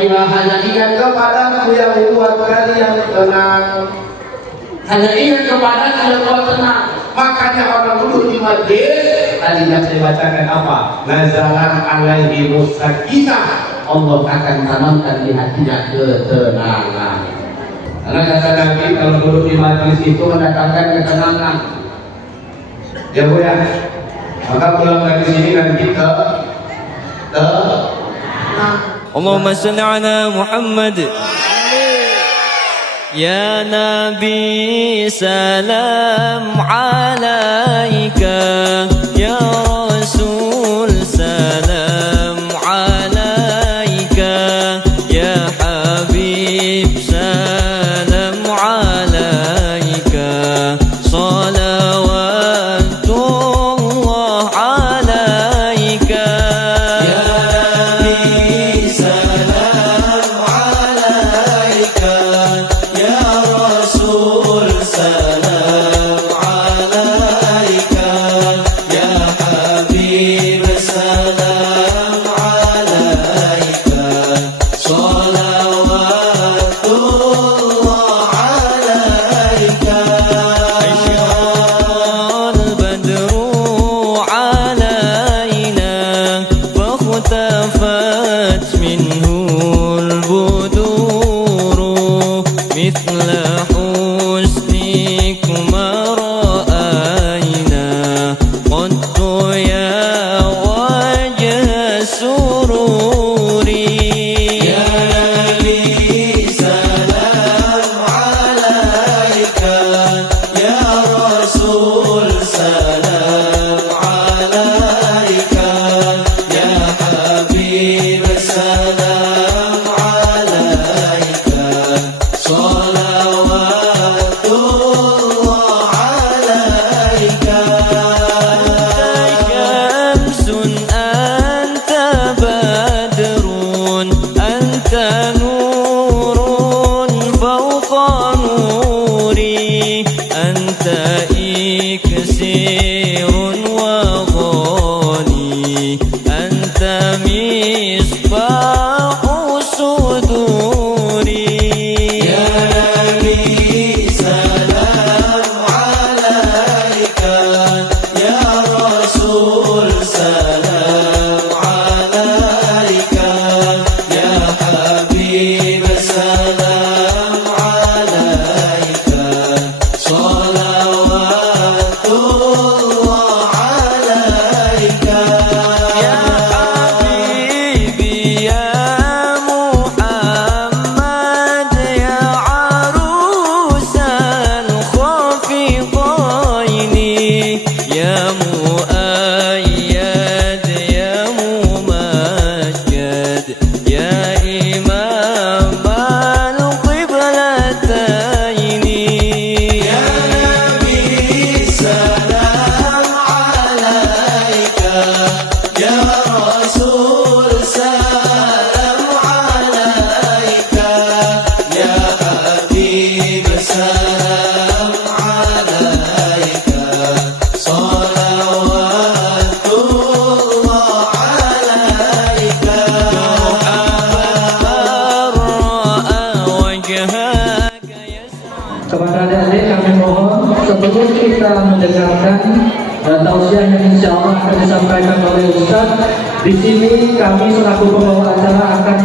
Marilah hanya ingat kepadaku yang membuat kalian tenang. Hanya ingat kepadaku yang membuat tenang. Makanya orang duduk di majlis tadi yang saya bacakan apa? Nazalan alaihi musakinah. Allah akan tanamkan di hatinya ketenangan. Karena kata Nabi kalau duduk di majlis itu mendatangkan ketenangan. Ya Bu ya. Maka pulang dari sini nanti ke Allahumma salli ala Muhammad. Ya Nabi salam alaika, ya Rasul salam alaika, ya Habib salam alaika, salawatullah alaika. Ya Nabi salam alaika, ya Rasul salam alaika, ya Habib salam alaika, salawatullah alaika. Asyraqal badru alaina fakhtafat minhul buduru mithla husnikuma ra'ayna qattu ya wajha sururi. Ya Nabi salam alaika, ya Rasul salam alaika, ya Habib salam alaika, salawatullah alaika. Anta syamsun anta badrun anta nurun fawqa nuri anta iksirun wa ghani anta misbahu suduri. Ya Nabi salam alaika, ya Rasul salam alaika, ya Habib salam alaika, salawatullah alaika. Ya Habibi ya Muhammad ya arusal khafiqaini, ya muayyad ya mumajjad, ya imam al-qiblataini. Ya Nabi salam alaika, ya Rasul salam alaika, ya Habib salam alaika, salawatullah alaika. Muhammad wajhaka yas'ad. Kepada adik-adik kami mohon sebelum kita mendengarkan tausiah yang insya Allah akan disampaikan oleh Ustaz, di sini kami selaku pembawa acara akan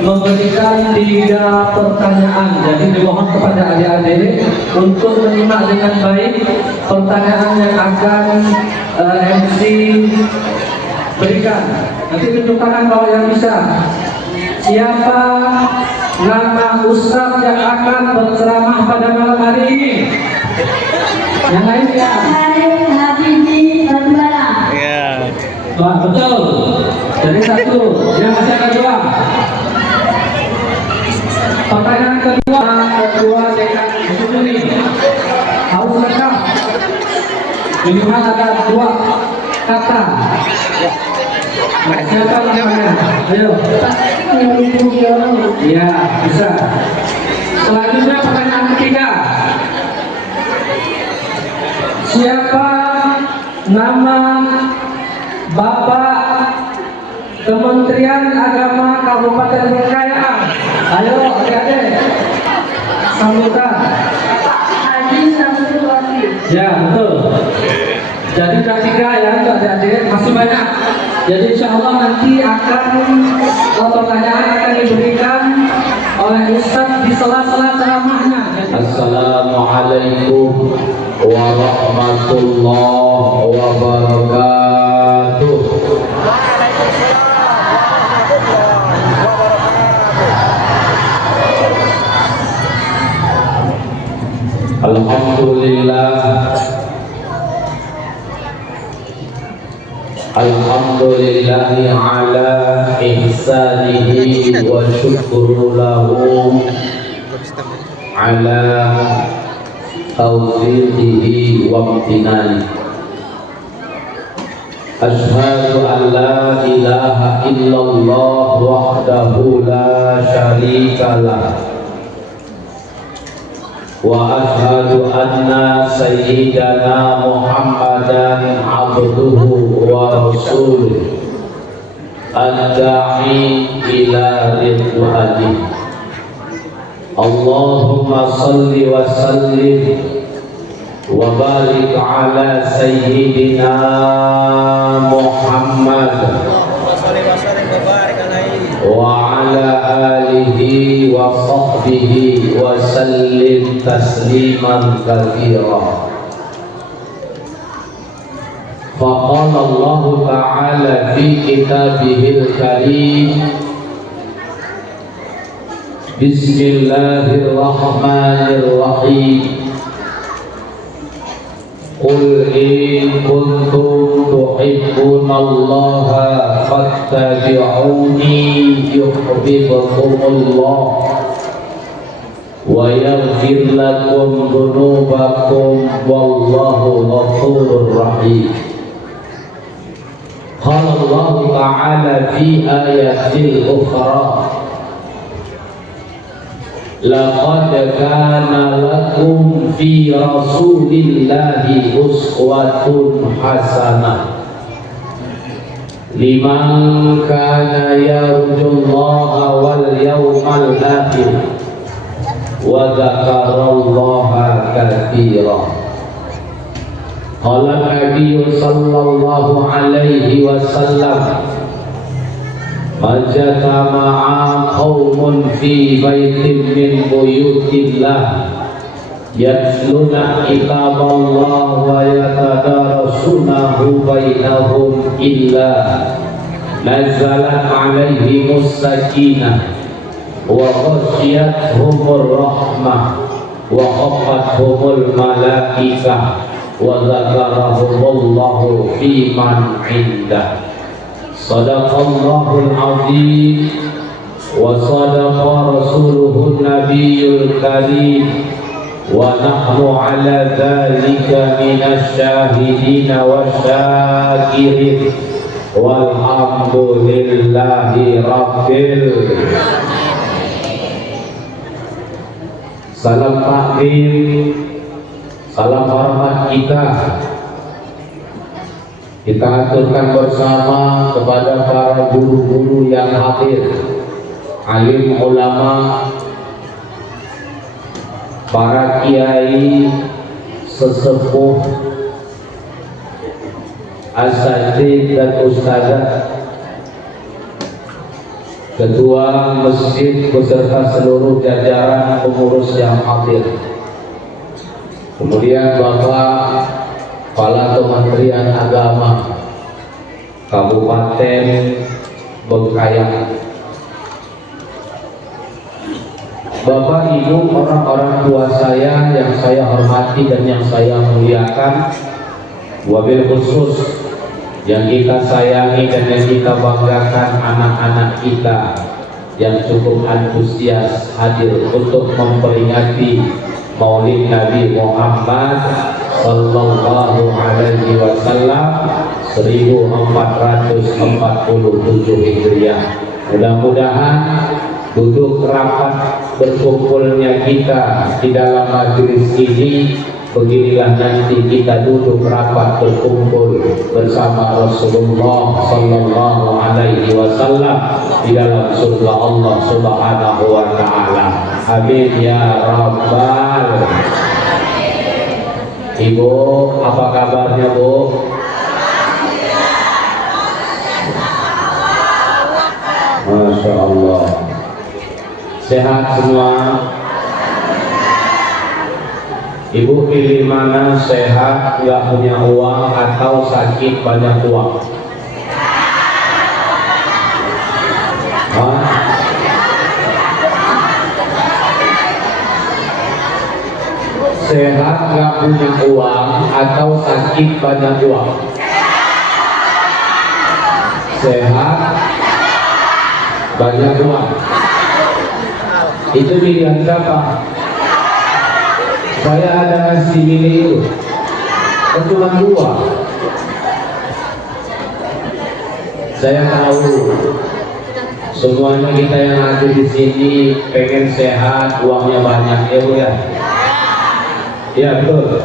memberikan 3 pertanyaan. Jadi dimohon kepada adik-adik untuk menyimak dengan baik pertanyaan yang akan MC berikan. Nanti tunjukkan kalau yang bisa. Siapa nama Ustaz yang akan berceramah pada malam hari ini? Yang lain ya? Habibi Bandara. Wah, betul. Jadi 1. Yang masih ada 2. Pertanyaan kedua dengan Sumuni. Harus lengkap. Minimal ada 2 kata. Siapa namanya? Ayo. Iya, bisa. Selanjutnya pertanyaan ketiga. Siapa nama bapak Kementerian Agama Kabupaten Bengkayang. Ayo adik-adik, sambutan. Haji Samsulwati. Ya betul. Jadi udah 3 ya untuk adik-adik, masih banyak. Jadi insya Allah nanti akan pertanyaan akan diberikan oleh Ustadz di sela-sela ceramahnya. Assalamualaikum warahmatullahi wabarakatuh. Alhamdulillah, alhamdulillahi ala ihsanihi wa syukru lahu ala taufiqihi wa amtinani. Ashhadu an la ilaha illallah wahdahu la syarika lah, wa ashhadu anna sayyidana Muhammadan abduhu wa rasuluh ad-da'i ila ridwanihi. Allahumma salli wa sallim wa barik ala sayyidina Muhammad wa ala alihi wa sahbihi wa sallim tasliman katsira. Faqala Allah ta'ala fi kitabihil karim, Bismillahirrahmanirrahim. Qul in kuntum tuhibbunallaha fattabi'uni yuhibbukumullah wa yaghfir lakum dhunubakum wallahu ghafurur rahim. Qala Allah ta'ala fi ayatil ukhra, laqad kana lakum fi rasulillahi uswatun hasanah liman kana yarjullaha wal yawmal akhir wa dzakarallaha katsira. Qala Nabi sallallahu alaihi wasallam, majtama'a qaumun fi baitin min buyutillah yatluna kitaballah wa yatadarasunahu bainahum illa nazalat alaihimus sakinah wa ghasyiyatuhumur rahmah wa qaffatuhumul malaikah wa dzakarahumullahu fi man 'indah. Sadaqallahul azim wa sadaqa rasuluhun nabiyyul karim wa nahnu ala dzalika minasy syahidin wasyakirin walhamdulillahi rabbil. Salam takbir, salam hormat kita aturkan bersama kepada para guru-guru yang hadir, alim ulama, para kiai, sesepuh, asatidz dan ustazah, ketua masjid beserta seluruh jajaran pengurus yang hadir. Kemudian Bapak Kepala Kementerian Agama Kabupaten Bengkayang, Bapak Ibu, orang-orang tua saya yang saya hormati dan yang saya muliakan, wabil khusus yang kita sayangi dan yang kita banggakan, anak-anak kita yang cukup antusias hadir untuk memperingati Maulid Nabi Muhammad sallallahu alaihi wasallam 1447 Hijriah. Mudah-mudahan duduk rapat berkumpulnya kita di dalam majelis ini Beginilah nanti kita duduk rapat berkumpul bersama Rasulullah Sallallahu Alaihi Wasallam di dalam surga Allah Subhanahu Wa Taala. Amin ya Rabbal. Ibu, apa kabarnya Bu? Masya Allah. Sehat semua. Ibu pilih mana, sehat, nggak punya uang, atau sakit banyak uang? Hah? Sehat, nggak punya uang, atau sakit banyak uang? Sehat, banyak uang. Itu pilihan siapa? Saya ada ngasih milih itu, cuma dua. Saya tahu semuanya kita yang ada di sini pengen sehat, uangnya banyak, ya Bu ya. Ya betul.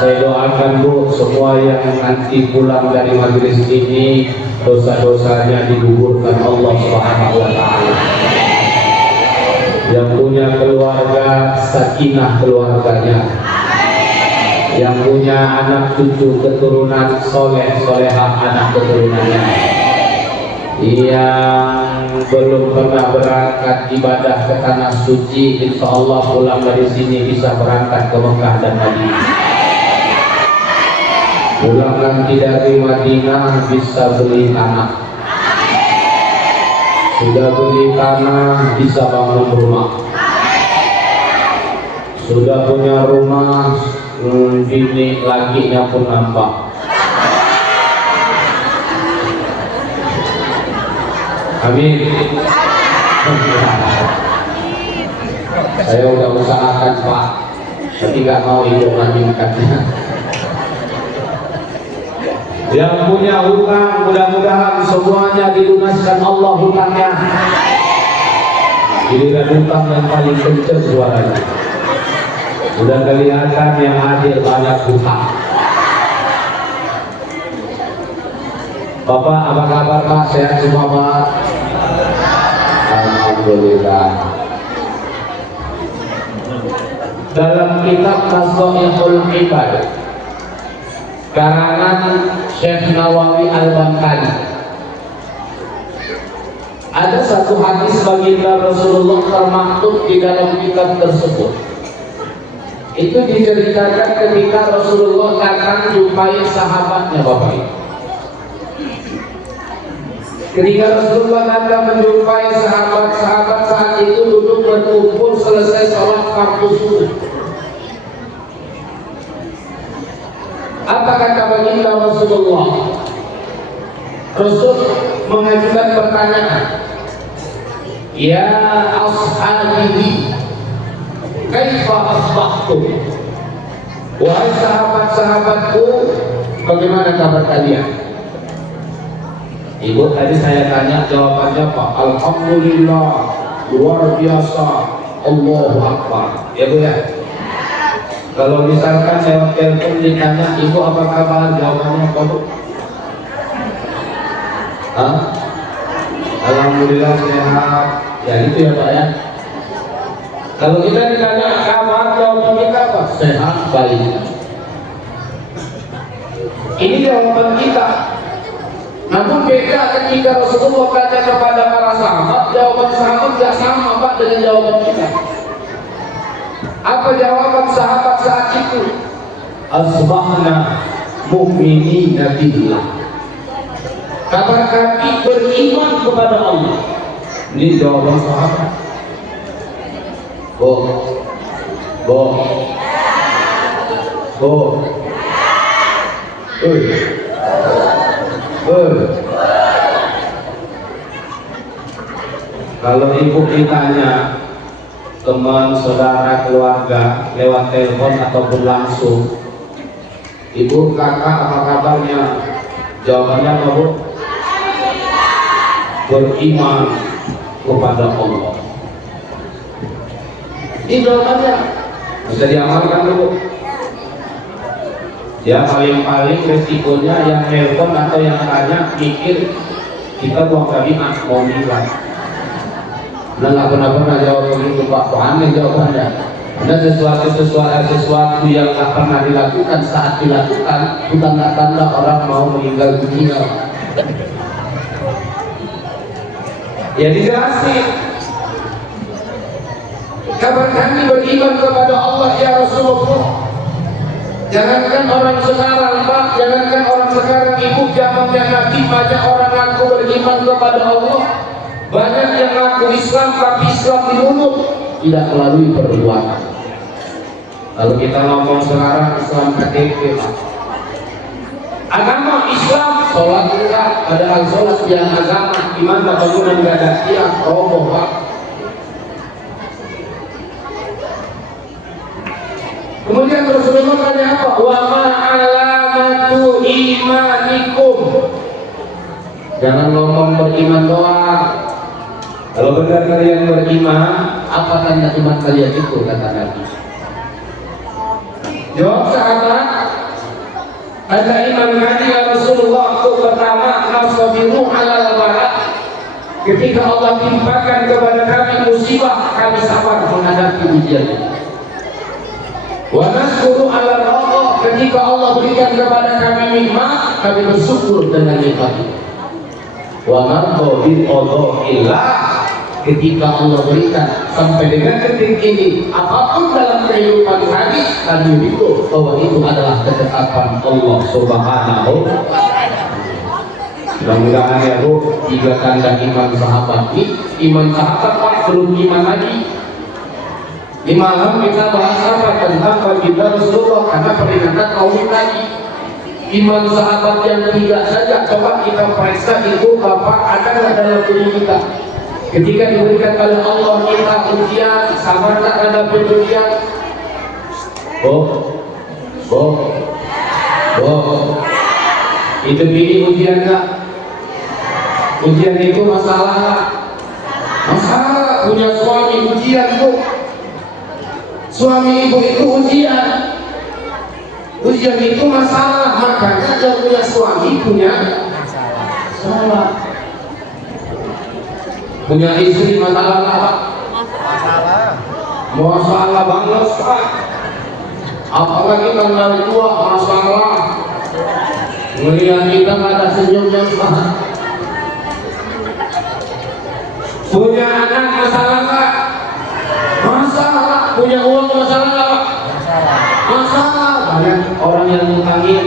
Saya doakan Bu, semua yang nanti pulang dari majelis ini dosa-dosanya digugurkan Allah Subhanahu Wa Taala. Yang punya keluarga, sakinah keluarganya. Yang punya anak cucu keturunan soleh, solehah anak keturunannya. Yang belum pernah berangkat ibadah ke tanah suci, insya Allah pulang dari sini bisa berangkat ke Mekah dan Madinah. Pulang nanti dari Madinah bisa beli tanah. Sudah beli tanah bisa bangun rumah. Sudah punya rumah, bini lakinya pun nampak. Amin. Saya udah usahakan Pak, tapi nggak mau ibu mengingatnya. Yang punya hutang, mudah-mudahan semuanya dilunaskan Allah hutangnya. Giliran hutang yang paling kencang suaranya. Sudah kelihatan yang hadir banyak hutang. Bapak, apa kabar Pak? Sehat semua Pak? Alhamdulillah. Dalam kitab Nasrul Ibad karangan Syekh Nawawi Al-Bantani, ada satu hadis baginda Rasulullah termaktub di dalam kitab tersebut. Itu diceritakan ketika Rasulullah datang jumpai sahabatnya Bapak Ibu. Ketika Rasulullah datang menjumpai sahabat-sahabat saat itu duduk berkumpul selesai sholat fardu subuh. Apa kata baginda Rasulullah? Rasul mengajukan pertanyaan, ya ashabihi, kaifa asbahtum? Wahai sahabat-sahabatku, bagaimana kabar kalian? Ibu, tadi saya tanya, jawabannya Pak, alhamdulillah, luar biasa, Allahu Akbar. Ya Bu ya. Kalau misalkan lewat telepon ditanya, ibu apa kabar? Jawabannya apa Bu? Hah? Alhamdulillah sehat. Ya itu ya Pak ya. Kalau kita ditanya kabar, jawaban kita apa? Sehat, baik. Ini jawaban kita. Namun beda ketika Rasulullah berkata kepada para sahabat, jawaban sahabat tidak sama Pak dengan jawaban kita. Apa jawaban sahabat saat itu? Asbahna mu'minina billah. Kabar kami beriman kepada Allah. Ini jawaban sahabat. Kalau ibu ditanya teman, saudara, keluarga lewat telepon ataupun langsung, ibu, kakak, apa kabarnya? Jawabannya apa Bu? Beriman kepada Allah. Ini jawabannya. Bisa diamalkan dulu. Ya paling-paling resikonya yang telepon atau yang tanya mikir kita buang kalimat mau bilang. Nah nggak pernah jawab begitu Pak, aneh jawabannya. Ada sesuatu yang nggak pernah dilakukan saat dilakukan itu tanda-tanda orang mau meninggal dunia. Ya dijelasin. Kapan kami beriman kepada Allah ya Rasulullah? Jangankan orang sekarang Pak, jangankan orang sekarang ibu zamannya Nabi, banyak orang ngaku beriman kepada Allah, banyak yang ngaku Islam tapi Islam di mulut tidak melalui perbuatan. Kalau kita ngomong sekarang Islam KTP Pak, agama Islam sholat enggak, padahal sholat yang agama gimana bangunan nggak ada tiang roboh Pak. Kemudian Rasulullah tanya apa? Wa ma alamatu imanikum. Jangan ngomong beriman doang. Kalau benar kalian beriman, apa tanda iman kalian itu kata Nabi? Jawab sahabat, ada iman Nabi ya Rasulullah. Itu pertama, nasabiru alal bala. Ketika Allah timpakan kepada kami musibah, kami sabar menghadapi ujian. Wa nasyukuru ala Allah, ketika Allah berikan kepada kami nikmat, kami bersyukur dengan nikmat itu. Wa nardo bil qada'illah, ketika Allah berikan sampai dengan detik ini apapun dalam kehidupan kami itu bahwa itu adalah ketetapan Allah Subhanahu. Mudah-mudahan ya Bu, 3 tanda iman sahabat ini. Iman sahabat Pak, belum iman lagi. Di malam kita bahas apa tentang baginda Rasulullah karena peringatan Maulid lagi. Iman sahabat yang 3 saja, coba kita periksa itu Bapak ada nggak dalam diri kita? Ketika diberikan oleh Allah kita ujian, sama tak ada ujian? Itu ini ujian nggak? Ujian itu masalah. Masalah punya suami ujian Bu. Suami ibu itu ujian. Ujian itu masalah, makanya yang punya suami punya masalah. Punya istri masalah apa? Masalah banget Pak. Apalagi tanggal 2 masalah. Melihat kita nggak ada senyumnya Pak. Punya anak masalah Pak. Masalah. Punya uang masalah apa? Masalah. Banyak orang yang ngutangin.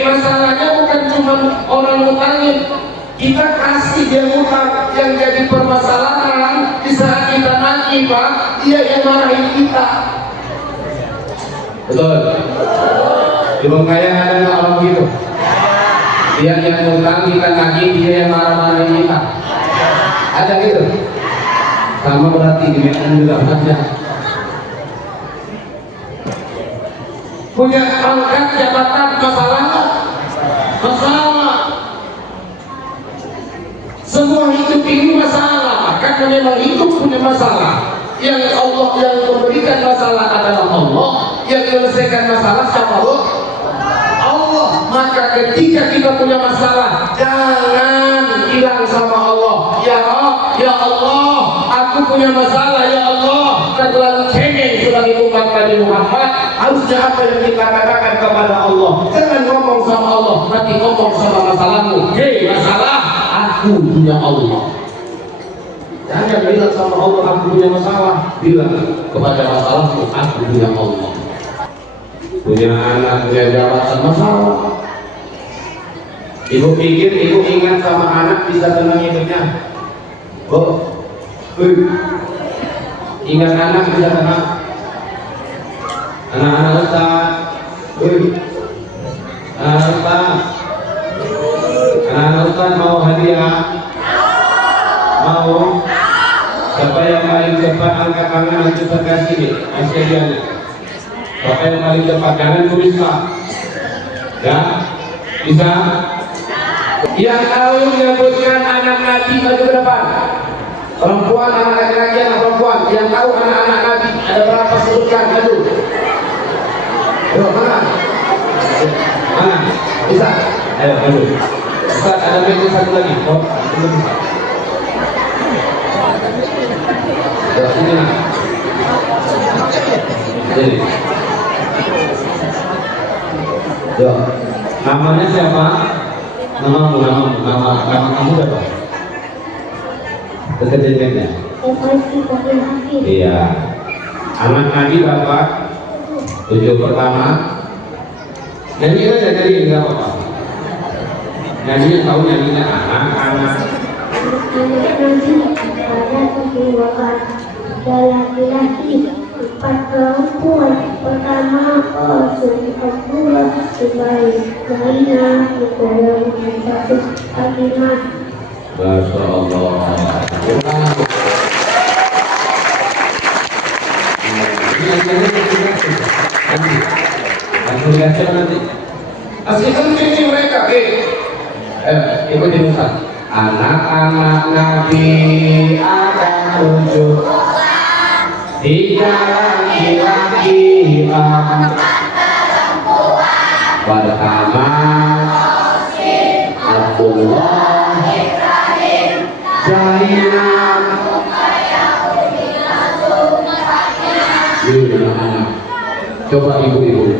Masalahnya bukan cuma orang ngutangin. Kita kasih dia ngutang, yang jadi permasalahan di saat kita nagih Pak, dia yang marahin kita. Betul. Di Bengkayang ada nggak orang gitu? Dia yang ngutang, kita nagih, dia yang marah-marahin kita. Ada gitu? Sama berarti di Medan juga ada. Punya pangkat jabatan masalah. Semua hidup ini masalah, karena memang hidup punya masalah. Yang Allah yang memberikan masalah adalah Allah, yang menyelesaikan masalah siapa Allah. Maka ketika kita punya masalah, jangan hilang sama Allah. Ya Allah, aku punya masalah ya Allah. Kita terlalu cengeng sebagai umat Nabi Muhammad. Harusnya apa yang kita katakan kepada Allah? Jangan ngomong sama Allah, nanti ngomong sama masalahmu. Hei masalah, aku punya Allah. Jangan bilang sama Allah aku punya masalah. Bilang kepada masalahmu, aku punya Allah. Punya anak, punya jabatan, masalah. Ibu pikir, ibu ingat sama anak bisa tenang hidupnya. Ingat anak bisa tenang. Anak-anak Ustaz, anak-anak Ustaz mau hadiah? Mau? Siapa yang paling cepat angkat tangan yang cepat kasih nih? Kasih dia nih. Siapa yang paling cepat? Jangan tulis Pak. Ya? Bisa? Yang tahu menyebutkan anak Nabi maju ke depan. Perempuan, anak laki-laki, anak perempuan. Yang tahu anak-anak Nabi ada berapa sebutkan maju. Ayo, maju. Ustaz, ada meja satu lagi. Oh, satu lagi. Ya, sini lah. Jadi. Ya, namanya siapa? Nama kamu siapa? Kejadiannya. Iya. Anak Nabi Bapak. Tujuh pertama. Nyanyi aja jadi nggak apa-apa. Nyanyi tahu nyanyinya anak-anak. Ada laki-laki, 4 perempuan. Pertama, kedua, sebaik Zainah, kedua, satu, Fatimah. Masya Allah. Nanti. Aslikan ini mereka, ikutin Ustaz. Anak-anak Nabi ada 7, 3 laki-laki, 4 pertama Abdullah, Zainab, coba ibu-ibu.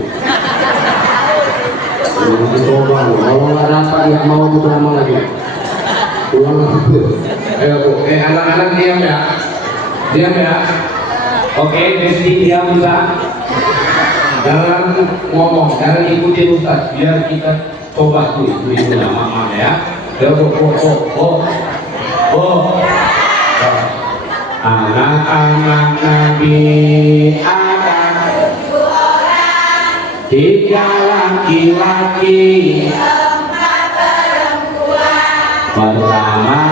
Coba, kalau nggak dapat ya mau bersama lagi. Ulang lagi. Ayo bu, anak-anak diam ya, diam ya. Oke, Desti diam bisa. Jangan ngomong, jangan ikuti Ustaz, biar kita coba tuh ibu-ibu mama ya. Anak-anak Nabi ada 3 laki-laki, 4 perempuan. Pertama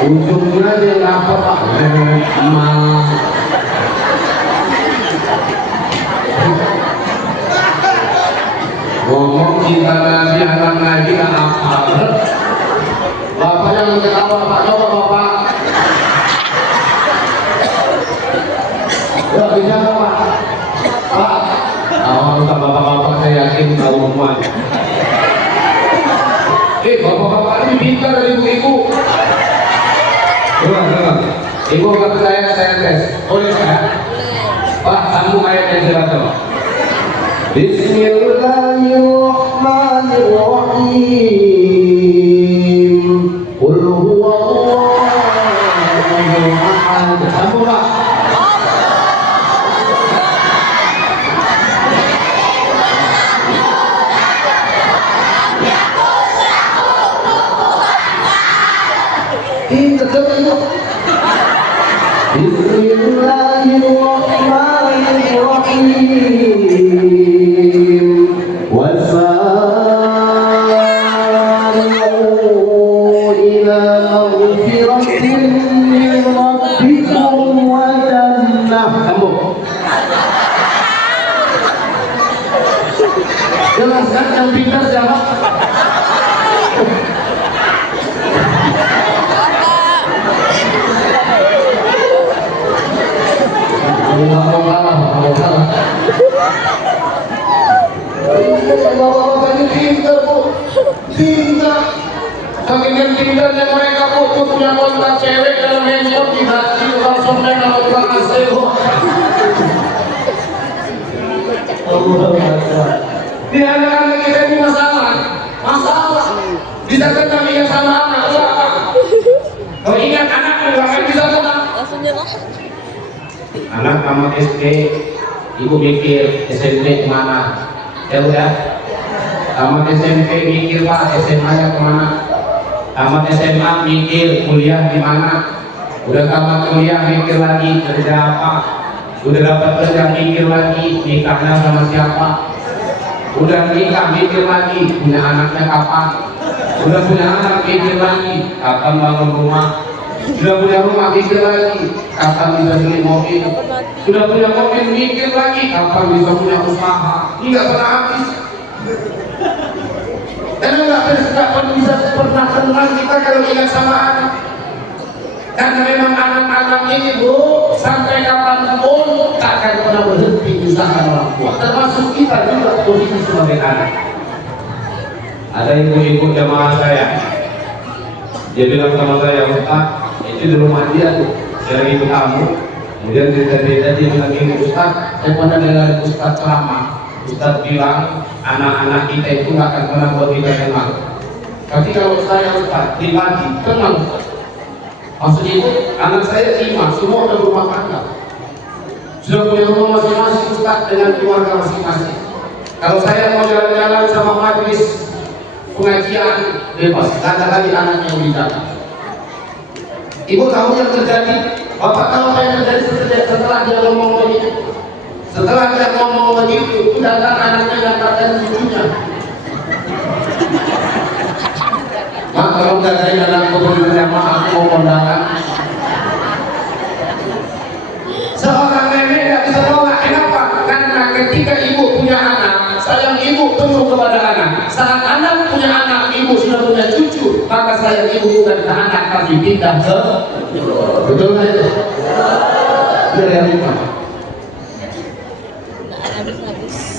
ujungnya dia apa Pak? Ngomong cinta Nabi, anak Nabi kan apa? Bapak yang ketawa Pak, coba Bapak. Ya bisa Pak. Pak, awal bapak-bapak saya yakin tahu semua. Bapak-bapak ini pintar dari ibu-ibu. Dengar. Ibu nggak percaya saya tes. Boleh ya? Pak, sambung ayatnya silakan. Bismillahirrahmanirrahim. Qul huwallahu ahad. Sambung Pak. Bismillahirrahmanirrahim. Wasari'u ila maghfiratin min rabbikum wa jannah. Sambung. Jelaskan yang pintar siapa? Bapak-bapak ini pintar bu, pintar. Saking pintarnya mereka bu, punya kontak cewek dalam handphone tidak langsung mereka lakukan hasil bu. Di anak-anak kita ini masalah. Bisa ketemu sama anak. Kalau ingat anak akan bisa ketemu. Anak tamat SD, ibu mikir SMP kemana? Ya udah, tamat SMP mikir Pak SMA nya kemana? Tamat SMA mikir kuliah di mana? Udah tamat kuliah mikir lagi kerja apa? Udah dapat kerja mikir lagi nikahnya sama siapa? Udah nikah mikir lagi punya anaknya kapan? Udah punya anak mikir lagi kapan bangun rumah? Sudah punya rumah mikir lagi kapan bisa beli mobil. Sudah punya mobil mikir lagi kapan bisa punya usaha. Ini nggak pernah habis. Karena nggak bisa pernah tenang kita kalau ingat sama anak. Karena memang anak-anak ini Bu, sampai kapanpun tak akan pernah berhenti usaha orang tua. Termasuk kita juga posisi sebagai anak. Ada ibu-ibu jamaah saya, dia bilang sama saya, Ustaz, itu di rumah dia tuh, saya lagi tamu. Kemudian dia bilang ini, Ustaz, saya pernah dengar Ustaz ceramah. Ustaz bilang anak-anak kita itu nggak akan pernah buat kita tenang. Tapi kalau saya Ustaz pribadi tenang. Maksudnya itu anak saya 5, semua udah berumah tangga, sudah punya rumah masing-masing Ustaz dengan keluarga masing-masing. Kalau saya mau jalan-jalan sama majelis pengajian bebas, nggak ada lagi anaknya yang bicara. Ibu tahu yang terjadi, bapak tahu apa yang terjadi setelah dia ngomong begitu. Setelah dia ngomong begitu, datang anaknya yang datang cucunya. Mak, kalau nggak saya dalam kebenaran maaf mau kondangan. Seorang nenek tidak bisa nolak. Kenapa? Karena ketika ibu punya anak, sayang ibu penuh kepada anak. Saat anak punya anak, ibu sudah punya cucu, maka sayang ibu bukan ke anak tapi pindah ke. Betul nggak itu? Biar yang lupa.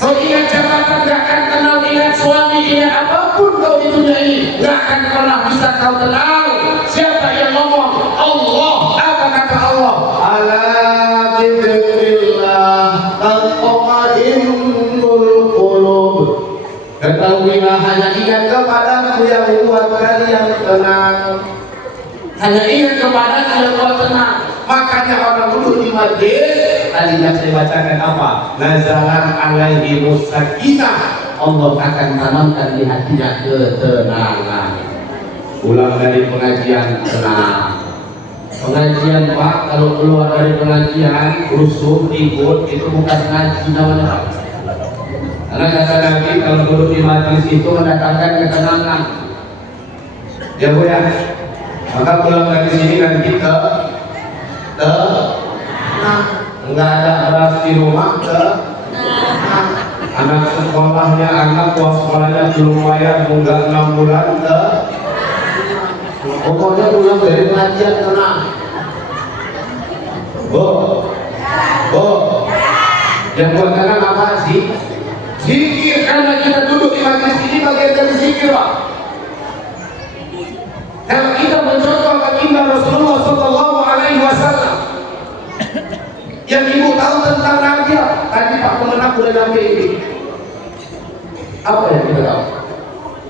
Kau ingat jabatan, gak akan kenal, ingat suami, ingat apapun kau di dunia ini, gak akan pernah bisa kau kenal. Siapa yang ngomong? Allah. Apa kata Allah? Ala dzikrillah tatma'innul qulub. Ketahuilah hanya ingat kepadaku yang membuat kalian tenang. Hanya ingat kepadaku yang membuat tenang. Makanya orang dulu di majlis tadi yang saya bacakan apa? Nazalan alaihi musakinah. Allah akan tanamkan di hatinya ketenangan. Pulang dari pengajian tenang. Pengajian Pak, kalau keluar dari pengajian rusuh, ribut, itu bukan ngaji namanya. Karena kata Nabi kalau duduk di majlis itu mendatangkan ketenangan. Ya Bu ya. Maka pulang dari sini nanti enggak ada beras di rumah anak sekolahnya, anak tua sekolahnya belum bayar nunggak 6 bulan pokoknya pulang dari pengajian tenang. Bu, yang buat tenang apa sih? Zikir. Karena kita duduk di majelis ini bagian dari zikir Pak. Kalau kita mencontoh baginda Rasulullah Sallallahu Alaihi Wasallam, yang ibu tahu tentang Nabi, tadi Pak Kemenak udah nyampe ini. Apa yang kita tahu?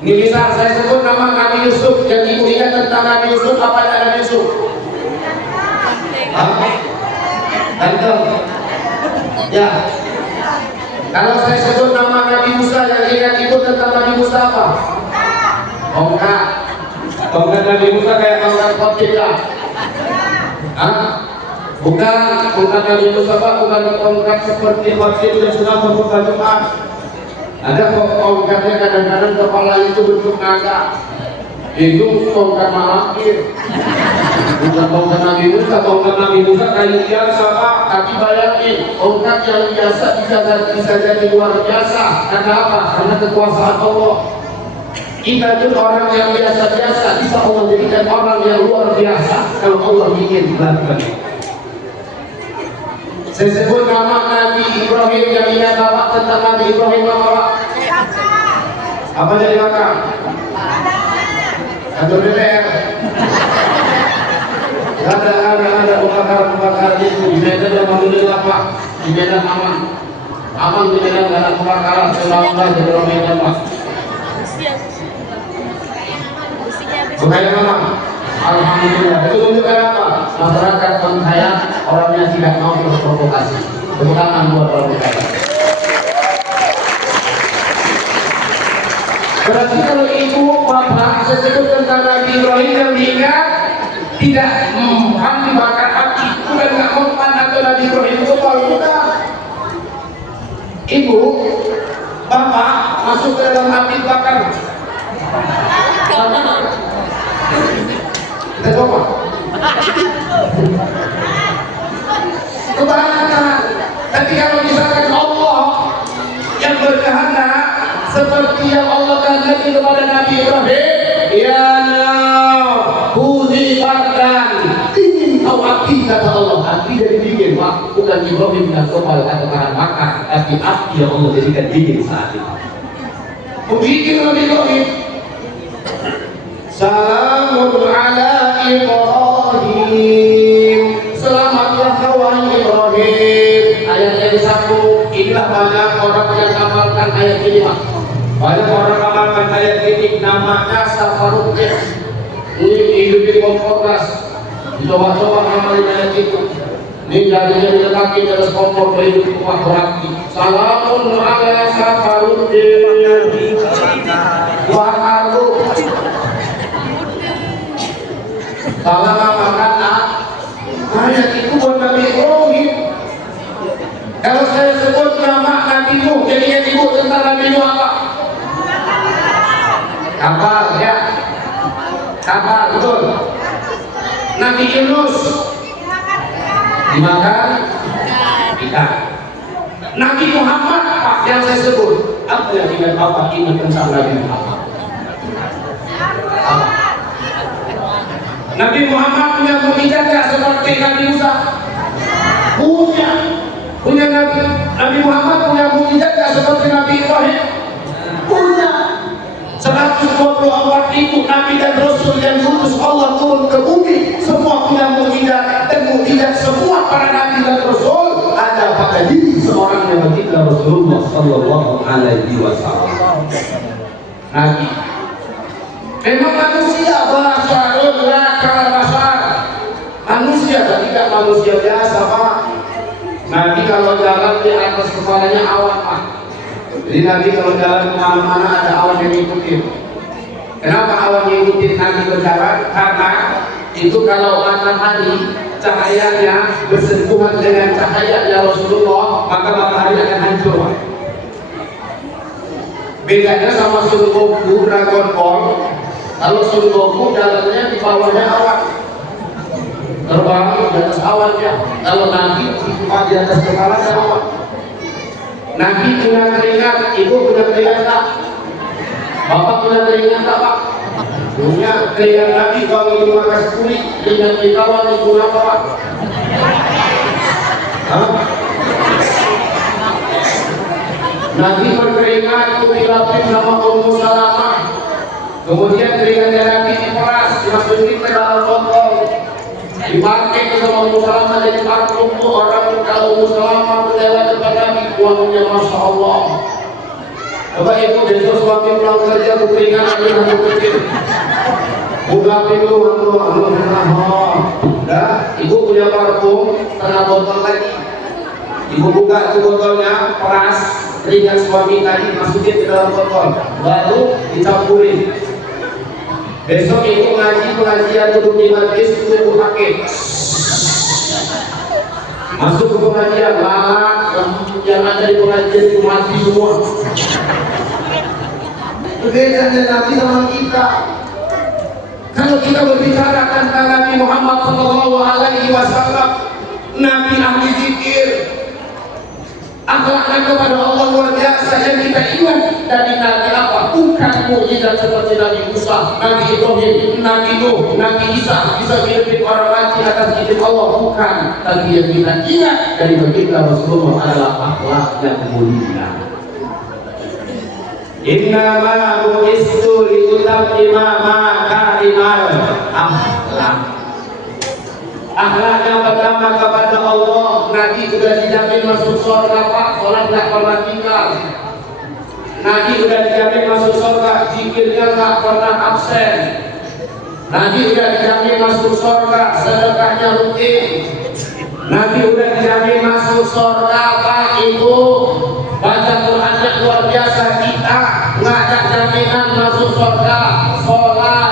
Ini misal saya sebut nama Nabi Yusuf, yang ibu ingat tentang Nabi Yusuf, apa yang Nabi Yusuf? Ganteng. Ya. Kalau saya sebut nama Nabi Musa, yang ingat ibu tentang Nabi Musa apa? Tongkat. Tongkat Nabi Musa kayak tongkat kotila. Bukan Nabi Musa Pak, bukan tongkat seperti khotib yang sudah membuka Jumat. Ada tongkatnya kadang-kadang kepala itu bentuk naga. Itu tongkat malakir. Bukan tongkat Nabi Musa. Tongkat Nabi Musa kayu biasa Pak, tapi bayangin tongkat yang biasa bisa jadi luar biasa. Karena apa? Karena kekuasaan Allah. Kita itu orang yang biasa-biasa, bisa Allah jadikan orang yang luar biasa kalau Allah ingin melakukan. Saya sebut nama Nabi Ibrahim, yang ingat Bapak tentang Nabi Ibrahim apa? Apa jadi makan? Atau DPR? Ada kebakaran itu di Medan, alhamdulillah Pak. Di Medan aman di Medan, nggak ada kebakaran. Selamat di Medan Pak. Bagaimana? Alhamdulillah. Itu menunjukkan apa? Masyarakat saya orangnya tidak mau berprovokasi. Tepuk tangan buat provokasi. Berarti kalau ibu bapak sebut tentang Nabi Ibrahim yang diingat tidak kami bakar api, bukan nggak mempan atau Nabi Ibrahim itu bukan. Ibu bapak masuk ke dalam api bakar. Kita coba. Kebahagiaan. Tapi kalau misalkan Allah yang berkehendak seperti yang Allah kehendaki kepada Nabi Ibrahim. Ya kuni bardan, dingin kau api, kata Allah. Api dari dingin, Pak. Bukan Ibrahim dan kepala atau tahan makan, tapi api yang Allah jadikan dingin saat itu. Begitu Nabi Ibrahim. Salamun ala Ibrahim. Selamat ya kawan Ibrahim. Ayat yang satu. Inilah banyak orang yang amalkan ayat ini, Pak. Banyak orang amalkan ayat ini. Namanya safaruknya. Ini hidup di kompor. Coba-coba amalin ayat itu. Ini dari kaki di atas kompor berhidup di rumah berarti. Salamun ala safaruknya. Wa'alu. Salam makan ayat itu buat Nabi Ibrahim. Kalau saya sebut nama Nabi Nuh, jadi yang disebut tentang Nabi Nuh apa? Kapal, ya. Kapal, betul. Nabi Yunus dimakan ikan. Nabi Muhammad, Pak, yang saya sebut. Apa yang ingat Bapak ingat tentang Nabi Muhammad? Apa? Nabi Muhammad punya mukjizat seperti Nabi Musa? Punya Nabi Muhammad punya mukjizat seperti Nabi Ibrahim? Punya. 124.000 Nabi dan Rasul yang diutus Allah turun ke bumi, semua punya mukjizat, dan mukjizat semua para Nabi dan Rasul ada pada diri seorang yang bernama Rasulullah Sallallahu Alaihi Wasallam. Nabi memang manusia basarun la kal basar. Manusia tidak manusia biasa, Pak. Nabi kalau jalan di atas kepalanya awan, Pak. Jadi Nabi kalau jalan kemana-mana ada awan yang ngikutin. Kenapa awan yang ngikutin Nabi berjalan? Karena itu kalau matahari cahayanya bersentuhan dengan cahaya Rasulullah, maka matahari akan hancur, Pak. Bedanya sama Sun Goku Dragon Ball. Kalau Sun Goku jalannya di bawahnya awan, terbang di atas awannya. Kalau Nabi di atas kepala awan. Nabi punya keringat, ibu punya keringat tak? Bapak punya keringat tak, Pak? Punya. Keringat Nabi kalau ibu makan kulit, keringat di kawan ibu apa, Pak? Hah? Nabi berkeringat itu dilapis sama Ummu Salamah. Kemudian keringatnya Nabi diperas, dimasukin ke dalam botol, dipakai sama Ummu Salamah jadi parfum. Orang kalau Ummu Salamah berlewat depan Nabi, wanginya Masya Allah. Coba ibu besok suami pulang kerja berkeringat lagi nanti kecil. Buka pintu, dah, ibu punya parfum, setengah botol lagi. Ibu buka itu botolnya, peras keringat suami tadi, masukin ke dalam botol, baru dicampurin. Besok ibu ngaji pengajian duduk di majlis, ibu pakai masuk ke pengajian, lama yang ada di pengajian itu mati semua. Bedanya Nabi sama kita. Kalau kita berbicara tentang Nabi Muhammad Sallallahu Alaihi Wasallam, Nabi ahli zikir, akhlaknya kepada Allah luar biasa yang kita ingat dari Nabi apa? Bukan mukjizat seperti Nabi Musa, Nabi Ibrahim, Nabi Nuh, Nabi Isa bisa hidup orang mati atas izin Allah, bukan. Tapi yang kita ingat dari baginda Rasulullah adalah akhlak yang mulia. Innama bu'istu liutammima makarimal akhlak. Akhlak yang pertama kepada Allah, Nabi sudah dijamin masuk surga, Pak. Sholat tidak pernah tinggal. Nabi sudah dijamin masuk surga, zikirnya tidak pernah absen. Nabi sudah dijamin masuk surga, sedekahnya rutin. Nabi sudah dijamin masuk surga, Pak. Ibu baca Qurannya luar biasa. Kita nggak ada jaminan masuk surga. Sholat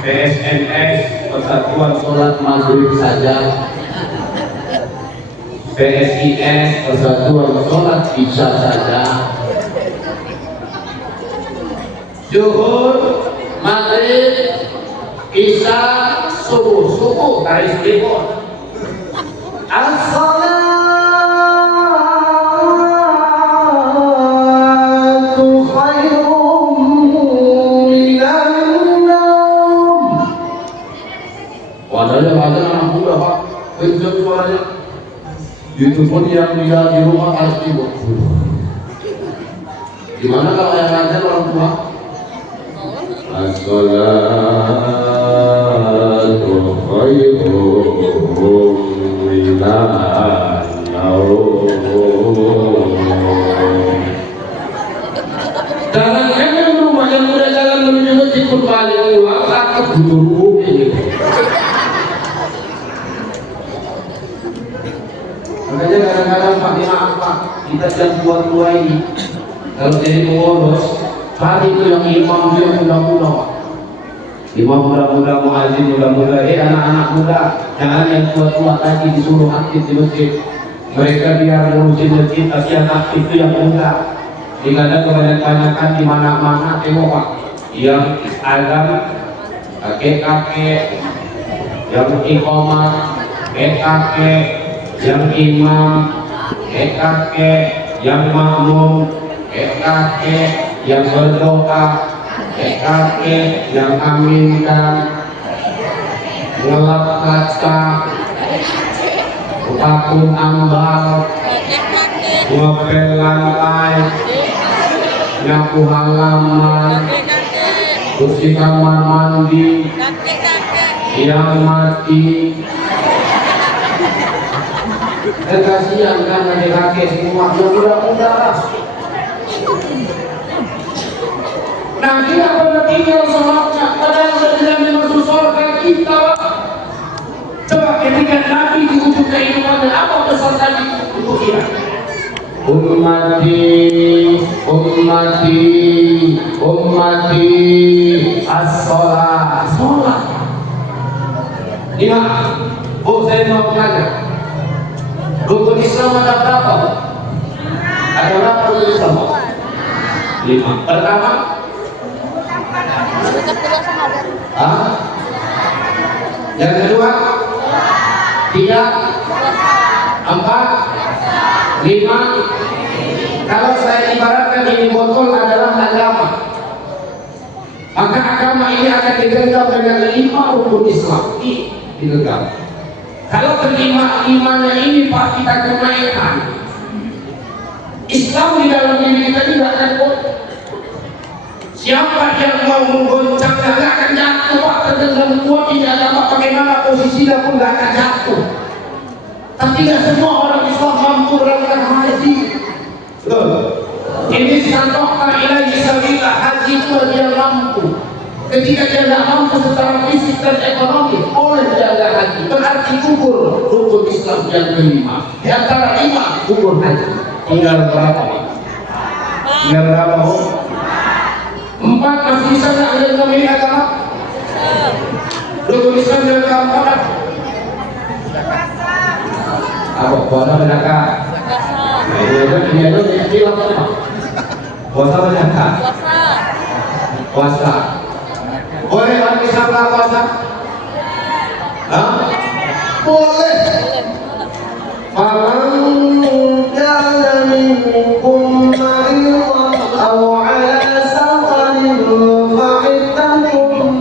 PSNS, Persatuan Sholat Maghrib saja. PSIS, Persatuan Sholat Isya saja. Zuhur, Maghrib, Isya, Subuh garis libur. As-salatu Begitu pun yang dia di rumah harus sibuk. Gimana kalau yang ngajar orang tua? As-salatu khairum minan naum. Jangan yang rumah yang udah jalan menuju masjid pun balik pulang takut guru ini. Makanya kadang-kadang Pak, maaf Pak, kita yang tua-tua ini kalau jadi pengurus, hari itu yang imam itu yang muda-muda Pak. Imam muda-muda, muadzin muda-muda, anak-anak muda, jangan yang tua-tua tadi disuruh aktif di masjid. Mereka biar ngurusin masjid, tapi yang aktif itu yang muda. Dikadang kebanyakan di mana-mana tengok Pak, yang azan, kakek-kakek, yang iqamah, kakek, yang imam, kakek, yang makmum, kakek, yang berdoa, kakek, yang aminkan, ngelap kaca, kapun ambal, ngepel lantai, nyapu halaman, kursi kamar mandi, yang mati. Kasihan kan kakek semua, yang muda-muda lah. Nanti apa tinggal sholatnya, padahal sudah masuk surga kita. Coba ketika Nabi di ujung kehidupan, apa pesan tadi untuk dia? Ummati, ummati, ummati, as-sholat. Sholat. Ingat, saya mau tanya, rukun Islam ada berapa? Ada berapa rukun Islam? 5. Pertama? Hah? Yang kedua? 3? 4? 5? Kalau saya ibaratkan ini botol adalah agama, maka agama ini akan digenggam dengan 5 rukun Islam. Ini digenggam. Kalau kelima-limanya ini Pak kita tunaikan, Islam di dalam diri kita tidak akan kotor. Siapa yang mau menggoncangnya tidak akan jatuh Pak, tergenggam kuat di agama, bagaimana posisinya pun tidak akan jatuh. Tapi tidak semua orang Islam mampu melakukan haji. Ini santohkan ilahi sabilah, haji itu dia mampu. Ketika dia tidak mampu secara fisik dan ekonomi, oleh dia tidak haji. Berarti gugur rukun Islam yang kelima. Di antara 5 gugur haji. Tinggal berapa? Tinggal berapa? 4 masih bisa tidak ada yang memilih agama? Rukun Islam yang keempat. Apa? Puasa menjaga. Nah ini apa? Puasa menjaga. Puasa. Boleh orang Islam nggak puasa? Hah? Boleh. Faman kana minkum maridan aw ala safarin fa'iddatun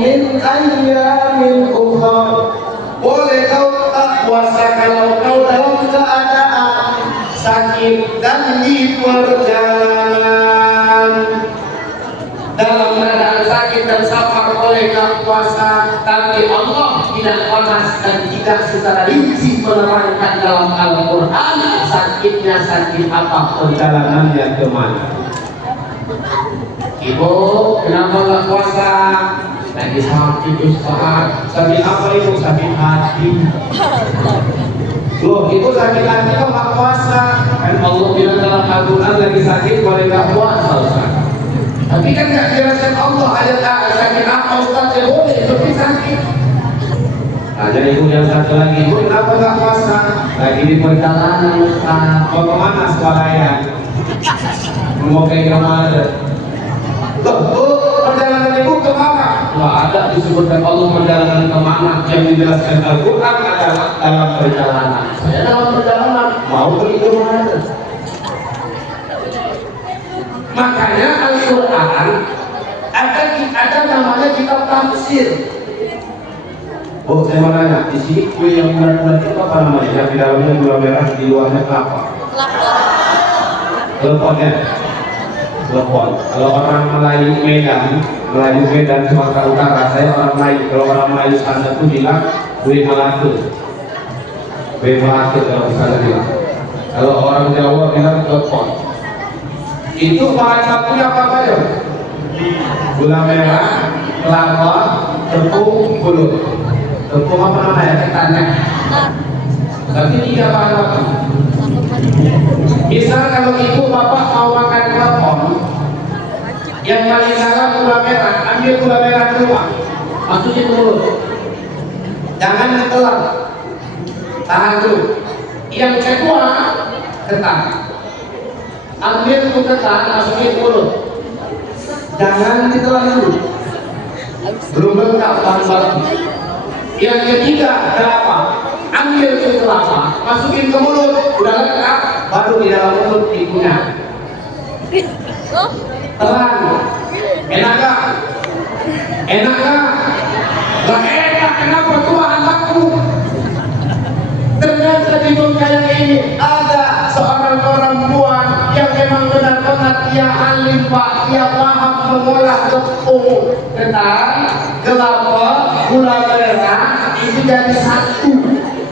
min ayyamin ukhra. Boleh kau tak puasa kalau kau dalam keadaan sakit dan di perjalanan. Dalam keadaan sakit dan safar boleh tak puasa, tapi Allah tidak panas dan tidak secara rinci menerangkan dalam Al-Quran sakitnya sakit apa, perjalanannya kemana. Ibu, kenapa nggak puasa? Lagi sakit Ustaz. Sakit apa ibu? Sakit hati. Loh, itu sakit hati kok nggak puasa? Kan Allah bilang dalam Al-Quran lagi sakit boleh nggak puasa Ustaz. Tapi kan nggak jelaskan Allah ayat sakit apa Ustaz, ya boleh tapi sakit. Nah, jadi ibu yang satu lagi, ibu kenapa nggak puasa? Lagi di perjalanan Ustaz. Mau kemana sekalian? Mau ke Gramada. Loh, perjalanan ibu kemana? Wah, ada disebutkan Allah perjalanan kemana, yang dijelaskan Al-Quran adalah dalam perjalanan. Saya dalam perjalanan mau pergi ke mana? Makanya Al-Quran ada namanya kitab tafsir. Oh, saya mau nanya, di sini kue yang bulat-bulat itu apa namanya? Yang di dalamnya gula merah, di luarnya kelapa. Lepon ya? Lepon. Kalau orang Melayu Medan Sumatera Utara, saya orang Melayu. Kalau orang Melayu sana tuh bilang kue melatu. Kue melatu kalau misalnya bilang. Kalau orang Jawa bilang lepon. Itu bahan bakunya apa saja? Gula merah, kelapa, tepung, pulut. Tepung apa namanya? Ketannya. Tapi 3 bahan baku. Misal kalau ibu bapak mau makan klepon, yang paling dalam gula merah, ambil gula merah keluar, masukin ke mulut. Jangan ditelan, tahan dulu. Yang kedua, ketan. Ambil itu ketan, masukin ke mulut. Jangan ditelan dulu. Belum lengkap bahan baku. Yang ketiga, kelapa. Ambil itu kelapa, masukin ke mulut, udah lengkap, baru di dalam mulut dikunyah. Telan, enak gak? Enak gak? Gak enak, kenapa tuh bahan baku? Ternyata di dunia yang ini ada seorang perempuan yang memang benar-benar dia alim pak, dia paham mengolah tepung, ketan, kelapa, gula merah itu jadi satu.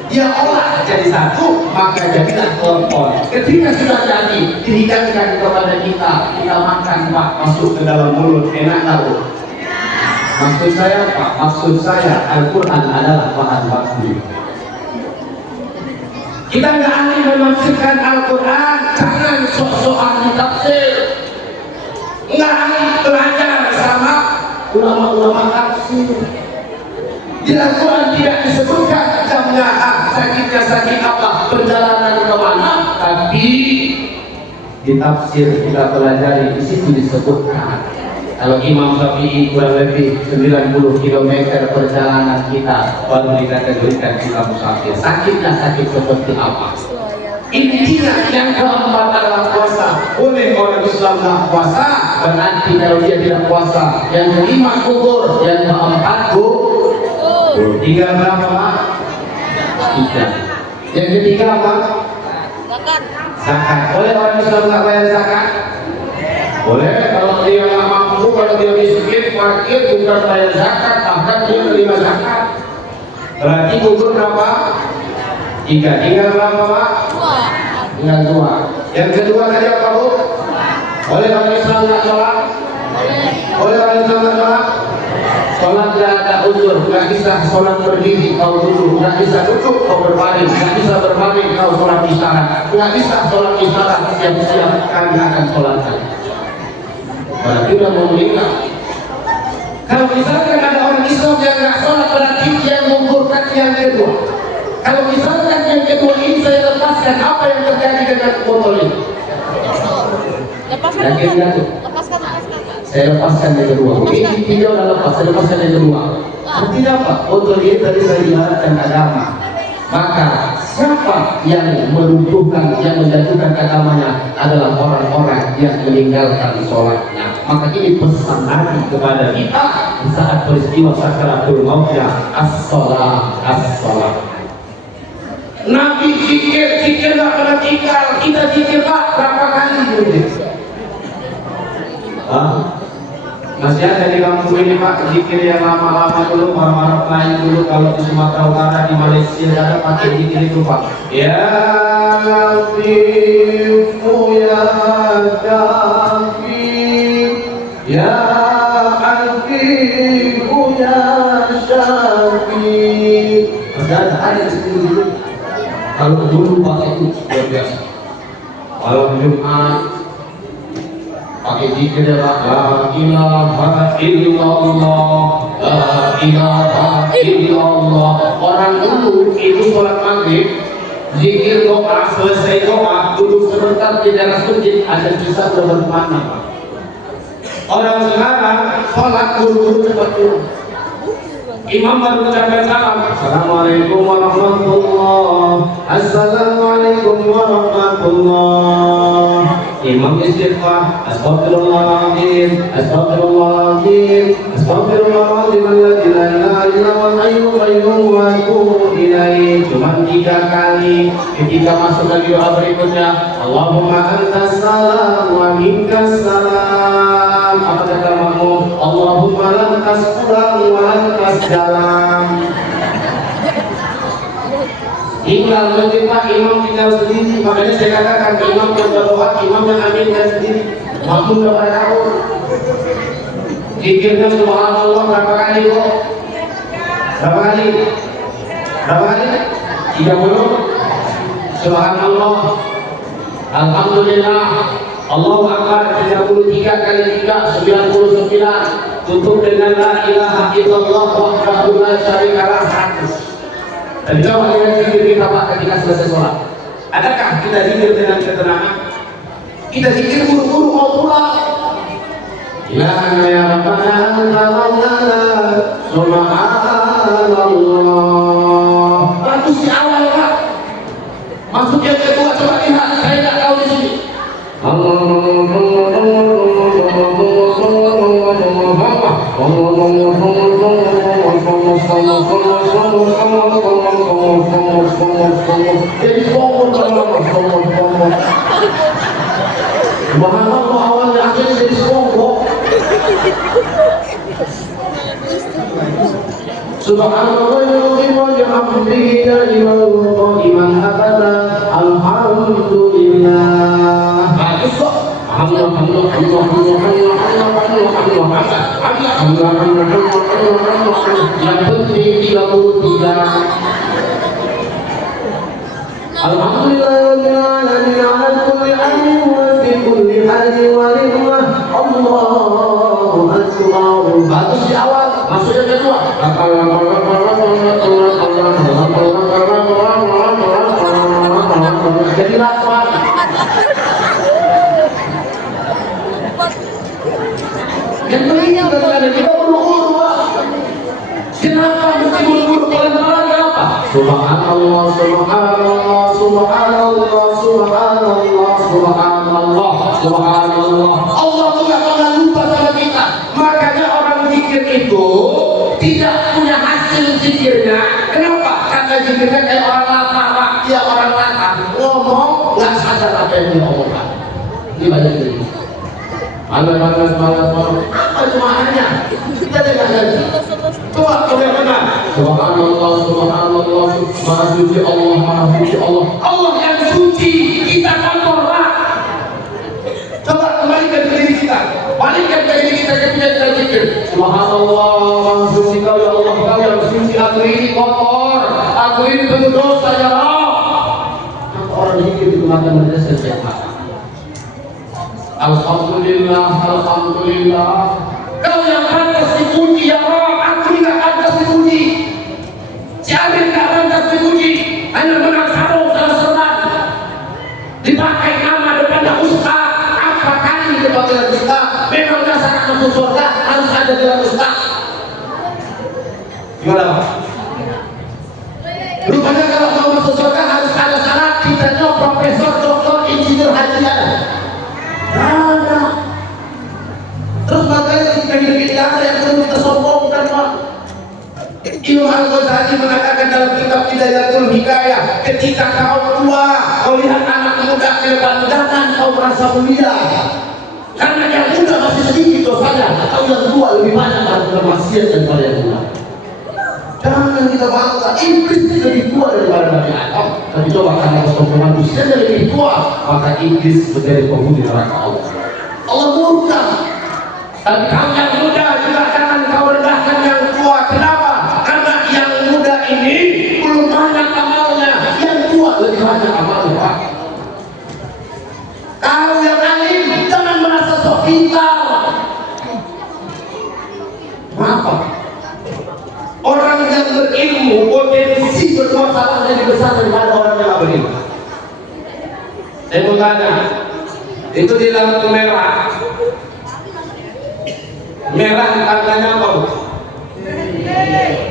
Dia olah jadi satu, maka jadilah klepon. Ketika sudah jadi, dihidangkan kepada kita makan pak, masuk ke dalam mulut, enak tahu. Maksud saya pak, maksud saya Al-Quran adalah bahan baku. Kita nggak ahli menafsirkan Al-Quran, jangan sok-sokan ditafsir. Nggak ahli belajar sama ulama-ulama tafsir. Di Al-Quran tidak disebutkan jamnya sakitnya sakit apa, perjalanan kemana, tapi di tafsir kita pelajari di situ disebutkan. Kalau Imam Syafi'i kurang lebih 90 km perjalanan kita baru dikategorikan kita musafir. Sakitnya sakit seperti apa? Intinya yang keempat adalah puasa. Boleh orang Islam tidak puasa, berarti kalau dia tidak puasa. Yang kelima kubur, yang keempat tinggal berapa pak? 3. Yang ketiga apa? Zakat. Boleh orang Islam nggak bayar zakat? Boleh. Kalau dia nggak mampu, kalau dia miskin, fakir, bukan bayar zakat, bahkan dia menerima zakat. Berarti gugur berapa? 3. Tinggal berapa pak? 2. Tinggal 2. Yang kedua tadi apa bu? Boleh orang Islam nggak sholat? Boleh orang Islam nggak sholat? Sholat tidak ada uzur, nggak bisa sholat berdiri kau duduk, nggak bisa duduk kau berbaring, nggak bisa berbaring kau sholat isyarat, nggak bisa sholat isyarat siap-siap kami akan sholat lagi. Berarti udah mau meninggal. Kalau misalkan ada orang Islam yang nggak sholat, berarti yang menggugurkan yang kedua. Kalau misalkan yang kedua ini saya lepaskan, apa yang terjadi dengan botol ini? Lepaskan. Saya lepaskan yang kedua. Ini video udah lepas, saya lepaskan yang kedua. Artinya apa? Botol ini tadi saya ibaratkan agama. Maka siapa yang melumpuhkan, yang menjatuhkan agamanya adalah orang-orang yang meninggalkan sholatnya. Maka ini pesan Nabi kepada kita di saat peristiwa sakaratul mautnya, as-sholat, as-sholat. Nabi zikir gak pernah tinggal. Kita zikir pak berapa kali gitu? Masih ada di kampung ini pak zikir yang lama-lama dulu, marah-marah lain dulu. Kalau di Sumatera Utara, di Malaysia ada pakai zikir itu pak. Ya Latifu ya Syafi, ya Latifu ya Syafi. Masih ada di situ dulu. Kalau dulu pakai itu luar biasa. Kalau Jumat pakai zikir adalah la ilaha illallah, la ilaha illallah. Orang dulu itu sholat maghrib, zikir doa, selesai doa, duduk sebentar di dalam masjid, ada kisah bermakna. Orang sekarang sholat dulu cepat dulu. Imam baru mengucapkan salam. Assalamualaikum warahmatullah. Assalamualaikum warahmatullah. Imam istighfar. Astagfirullahaladzim. Astagfirullahaladzim. Astagfirullahaladzim. illa huwal hayyul qayyum wa atubu ilaih. Cuma 3 kali. Ketika masuk lagi doa berikutnya, Allahumma antas salam wa minkas salam. Apa kata makmum? Allahumma lantas pulang wa lantas dalam. Tinggal menjadi imam tinggal sendiri. Makanya saya katakan imam yang berdoa, imam yang aminkan sendiri. Makmum udah pada tahu. Zikirnya subhanallah berapa kali kok? Berapa kali? Berapa kali? 30. Subhanallah. Alhamdulillah. Allahu Akbar 33 kali 3 99. Tutup dengan la ilaha illallah wahdahu la syarika lah 100. Dan coba dengan zikir kita Pak ketika selesai sholat. Adakah kita zikir dengan ketenangan? Kita zikir buru-buru mau pulang. Ilahana ya Rabbana anta maulana subhanallah. Itu si awal Pak. Masuk yang kedua coba lihat, saya tidak tahu di sini. Jadi subhanallah awalnya akhirnya jadi sombong. Subhanallah wa bihamdihi iman abada. Alhamdulillah. Bagus kok. Yang penting 33. Alhamdulillahirrahmanirrahim ala kulli amin wa fi kulli halin wa ni'mah. Allahu akbar. Bagus di awal, masuk yang kedua. Jadi lapar. Yang pentingnya bagaimana kita buru-buru Pak. Kenapa mesti buru-buru pelan-pelan kenapa? Subhanallah, subhanallah, subhanallah, subhanallah, subhanallah, subhanallah. Allah tuh gak pernah lupa sama kita. Makanya orang zikir itu tidak punya hasil zikirnya. Kenapa? Karena zikirnya kayak orang lapar Pak. Dia orang lapar ngomong gak sadar apa yang dia omongkan. Ini banyak ini. Malas. Apa cumannya? Kita dengar lagi. Coba yang benar. Subhanallah, subhanallah, maha suci Allah, maha suci Allah. Allah yang suci, kita kotor Pak. Coba kembalikan ke diri kita. Balikkan ke diri kita ketika kita zikir. Subhanallah, maha suci kau ya Allah, kau yang suci. Aku ini kotor, aku ini penuh dosa ya Allah. Maka orang zikir itu maka menjadi sehat. Alhamdulillah, alhamdulillah. Kau yang pantas dipuji ya Allah, aku tidak pantas dipuji. Si Amin tidak pantas dipuji. Hanya menang sarung dan serat. Dipakai nama depannya Ustaz. Apa kali dipakai Ustaz? Memangnya sangat masuk surga harus ada gelar Ustaz. Gimana Pak? Rupanya kalau mau masuk surga harus ada syarat. Kita profesor, doktor, insinyur, haji ada. Ada. Terus makanya ketika hidup kita ada yang perlu kita sombongkan Pak. Imam Al-Ghazali mengatakan dalam kitab Hidayatul Hidayah, ketika kau tua, kau lihat anak muda kelebat, jangan kau merasa mulia. Karena yang muda masih sedikit dosanya, atau yang tua lebih banyak melakukan maksiat daripada yang muda. Jangan kita bangga, iblis lebih tua daripada Nabi Adam. Tapi coba karena kesombongan manusianya lebih tua, maka iblis menjadi penghuni neraka Allah. Allah murka. Tapi kau yang muda juga jangan kau rendahkan yang tua. Kenapa? Karena yang muda ini belum banyak amalnya, yang tua lebih banyak amalnya. Kau yang alim jangan merasa sok pintar. Kenapa? Orang yang berilmu potensi berkuasa lebih besar daripada orang yang tidak berilmu. Saya mau tanya, itu di lampu merah. Merah tandanya apa?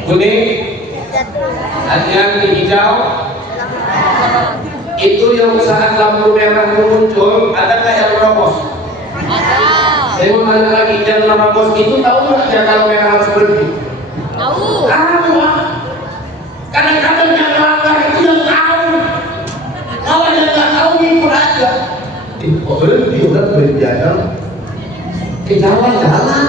Kuning. Yang hijau. Itu yang saat lampu merah muncul, adakah yang merobos? Ada. Saya mau tanya lagi, yang merobos itu tahu nggak dia kalau merah harus berhenti? Tahu. Tahu. Kadang-kadang yang langgar itu yang tahu. Kalau yang nggak tahu ngikut aja. Kok berhenti udah berjalan ke jalan-jalan.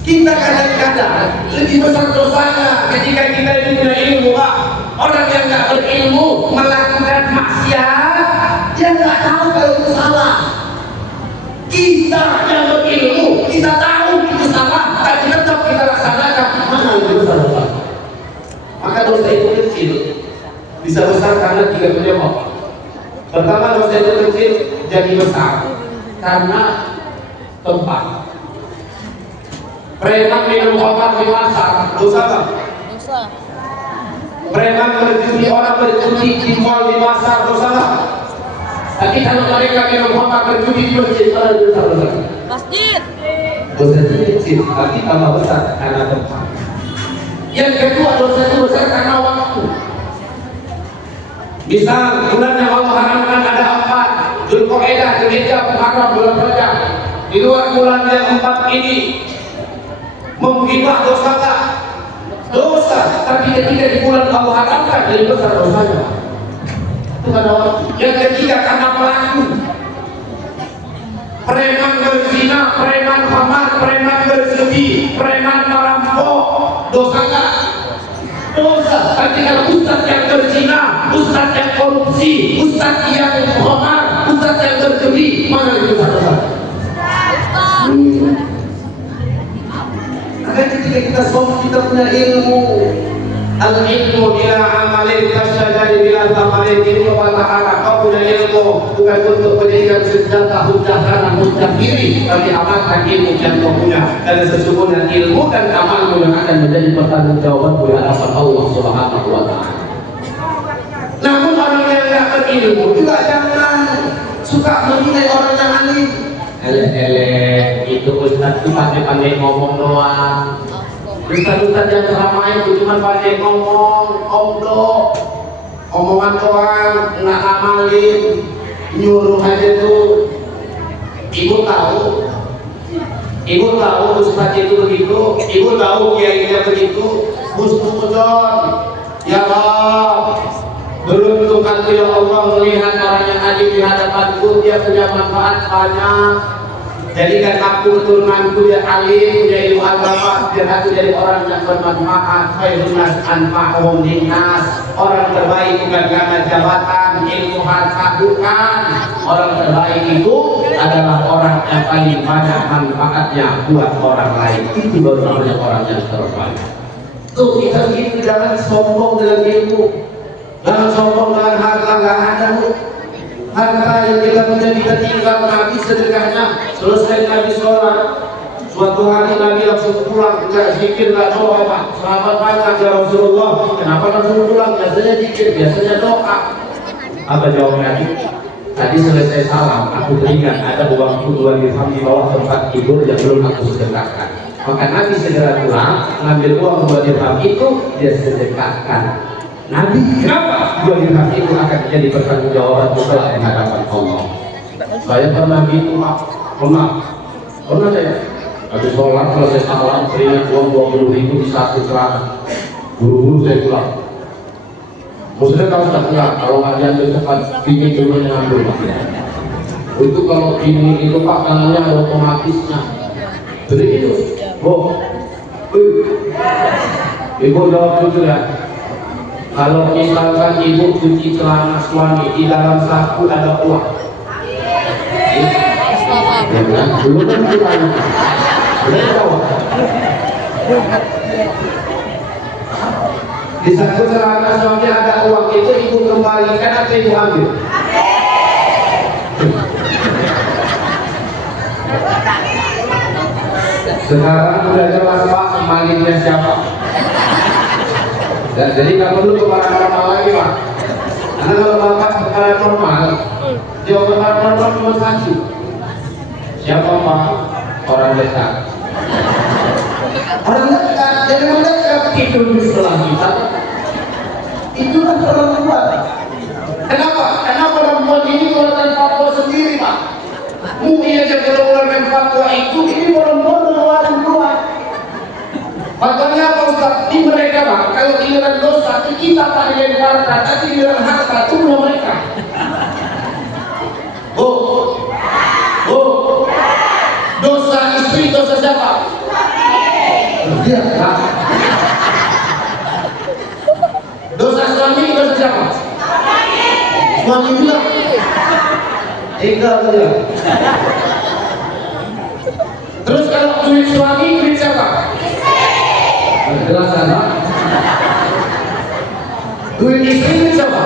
Kita kadang-kadang lebih besar dosanya ketika kita ini punya ilmu, Pak. Orang yang nggak berilmu melakukan maksiat, dia nggak tahu kalau itu salah. Kita yang berilmu, kita tahu itu salah, tapi tetap kita laksanakan. Mana itu salah? Maka dosa itu kecil, bisa besar karena tiga penyebab. Pertama, dosa itu kecil jadi besar karena tempat. Preman minum obat di pasar, dosa apa? Dosa. Preman berjudi, orang berjudi di mall di pasar, dosa apa? Tapi kalau mereka minum obat berjudi di masjid, ada dosa. Masjid. Dosa itu kecil, tapi tambah besar karena tempat. Yang kedua, dosa itu besar karena waktu. Misal bulan yang Allah haramkan ada 4, Dzulqa'dah, Dzulhijjah, Muharram, bulan Rajab. Di luar bulan yang 4 ini menghibah dosa tak? Dosa, tapi ketika di bulan Allah haramkan lebih besar dosanya. Itu karena waktu. Yang ketiga karena pelaku. Preman berzina, preman khamar, preman berjudi, preman merampok, dosa tak? Dosa. Tapi kalau ustaz yang berzina, ustaz yang korupsi, ustaz yang khamar, ustaz yang berjudi, mana itu dosa? Maka ketika kita sombong, kita punya ilmu. Al-ilmu bila amalin kasyajari bila tamalin. Ilmu wa ta'ala, kau punya ilmu bukan untuk menjadikan senjata hujah karena hujah diri, tapi amalkan ilmu yang kau punya. Dan sesungguhnya ilmu dan amalmu yang akan menjadi pertanggungjawaban di hadapan Allah Subhanahu wa ta'ala. Namun orang yang tidak berilmu juga jangan suka menilai orang yang alim. Elek-elek itu ustaz itu pandai-pandai ngomong doang. Ustaz-ustaz yang ceramah itu cuma pandai ngomong, omdo, omongan doang, nggak amalin, nyuruh aja tuh. Ibu tahu ustaz itu begitu, ibu tahu kiainya begitu. Husnuzon, ya Allah, beruntungkan ya Allah melihat orang yang hadir di hadapanku, dia punya manfaat banyak. Jadikan aku keturunanku ya alim, punya ilmu agama, biar aku jadi orang yang bermanfaat. Khairun nas anfa'uhum linnas. Orang terbaik bukan karena jabatan, ilmu, harta, bukan. Orang terbaik itu adalah orang yang paling banyak manfaatnya buat orang lain. Itu baru namanya orang yang terbaik. Tuh kita begitu, jangan sombong dengan ilmu, jangan sombong dengan harta, nggak ada. Harta yang kita punya kita tinggal, Nabi sedekahnya. Selesai Nabi sholat, suatu hari Nabi langsung pulang, enggak zikir, enggak doa, Pak. Sahabat banyak, ya Rasulullah, kenapa langsung pulang? Biasanya zikir, biasanya doa. Apa jawab Nabi? Tadi selesai salam, aku teringat ada uangku 2 dirham di bawah tempat tidur yang belum aku sedekahkan. Maka Nabi segera pulang, ngambil uang 2 dirham itu, dia sedekahkan. Nabi, kenapa 2 dirham itu akan menjadi pertanggungjawaban kelak di hadapan Allah? Saya pernah gitu, Pak. Pernah saya. Habis sholat, selesai salam, teringat uang 20.000 di satu celana. Buru-buru saya pulang. Maksudnya kalau sudah pulang, kalau nggak diambil cepat, ini dulu yang ambil. Itu kalau ini itu Pak, tangannya ada otomatisnya. Jadi itu, Ibu jawab jujur ya. Kalau misalkan ibu cuci celana suami, di dalam saku ada uang. Belum kan pulang. Belum tahu. Di saku celana suami ada uang, itu ibu kembalikan atau ibu ambil? Sekarang sudah jelas Pak, maliknya siapa? Dan jadi nggak perlu ke paranormal lagi Pak. Karena kalau Bapak ke paranormal, jawaban paranormal cuma satu. Siapa Pak? Orang dekat. Orang dekat, jadi mendekat itu di sebelah kita. Itulah orang tua. Kenapa? Karena perempuan ini keluarkan fatwa sendiri Pak. MUI aja kalau mengeluarkan fatwa itu, ini perempuan mengeluarkan keluar. Makanya apa Ustaz? Di mereka Pak, kalau giliran dosa kita tak dilemparkan, tapi giliran harta cuma mereka. Dosa istri, dosa siapa? Dia Pak. Dosa suami, dosa siapa? Suami bilang. Enggak bilang. Terus kalau duit suami, duit siapa? Jelas kan? Duit istri ini siapa?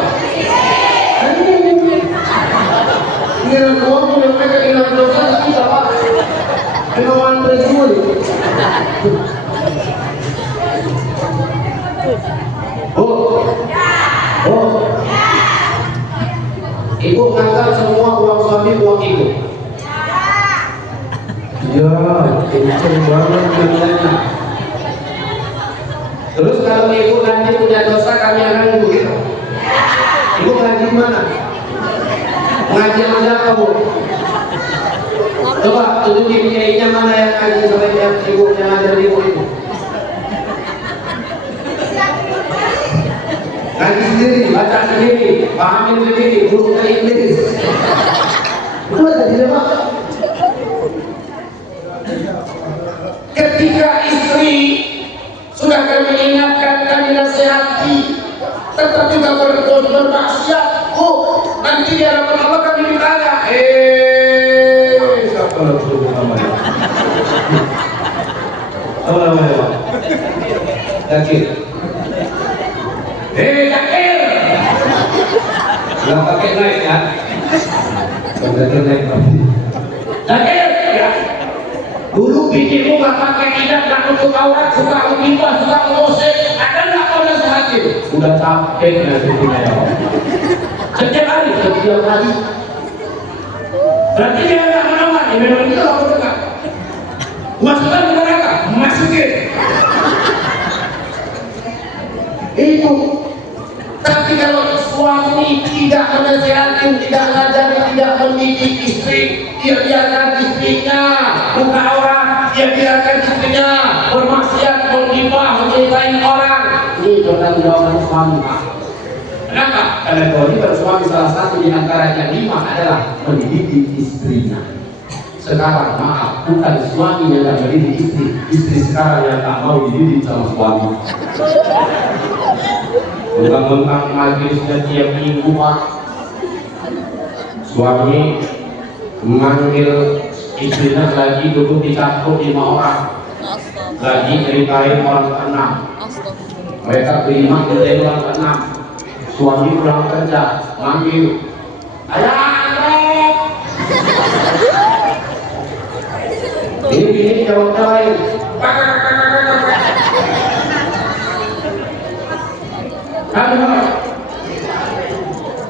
Ini uang yang mereka hilang dosa kita Pak. Kemauan berjual. Ibu angkat semua uang suami, uang ibu. Ya, kenceng banget bilangnya. Terus kalau ibu nanti punya dosa, kami akan ibu gitu. Ibu ngaji mana? Ngaji mana kamu? Coba tunjukin kiainya mana yang ngaji sebaiknya ibu yang ngajar ibu itu. Ngaji sendiri, baca sendiri, pahamin sendiri, guru ke Inggris. Betul tak tidak Pak? Ketika istri sudah kami ingatkan, kami nasihati, tetap juga bermaksiat. Nanti di hadapan Allah kami ditanya, siapa namanya? Apa namanya Pak? Zakir. Zakir. Nggak pakai naik ya? Zakir naik Pak. Zakir ya. Dulu bikinmu nggak pakai hijab, nggak nutup aurat, suka ghibah, suka ngosek. Ada nggak kau nasihatin? Udah capek nasihatinnya ya Pak. Setiap hari. Berarti dia nggak menawan. Ini memang itu aku dengar. Masukkan ke neraka, masukin. Itu. Tapi kalau suami tidak menasihati, tidak ngajari, tidak mendidik istri, dia biarkan istrinya buka aurat, dia biarkan istrinya bermaksiat, menghibah, menceritain orang. Ini pertanggungjawaban suami Pak. Kenapa? Karena kewajiban suami salah satu di antara yang 5 adalah mendidik istrinya. Sekarang maaf, bukan suami yang tidak mendidik istri, istri sekarang yang tak mau dididik sama suami. Mentang-mentang majelisnya tiap minggu Pak, suami memanggil istrinya lagi duduk di campur 5 orang, lagi ceritain orang ke-6. Mereka berlima ceritain orang ke-6. Suami pulang kerja, manggil, ayah, ini jawab lain.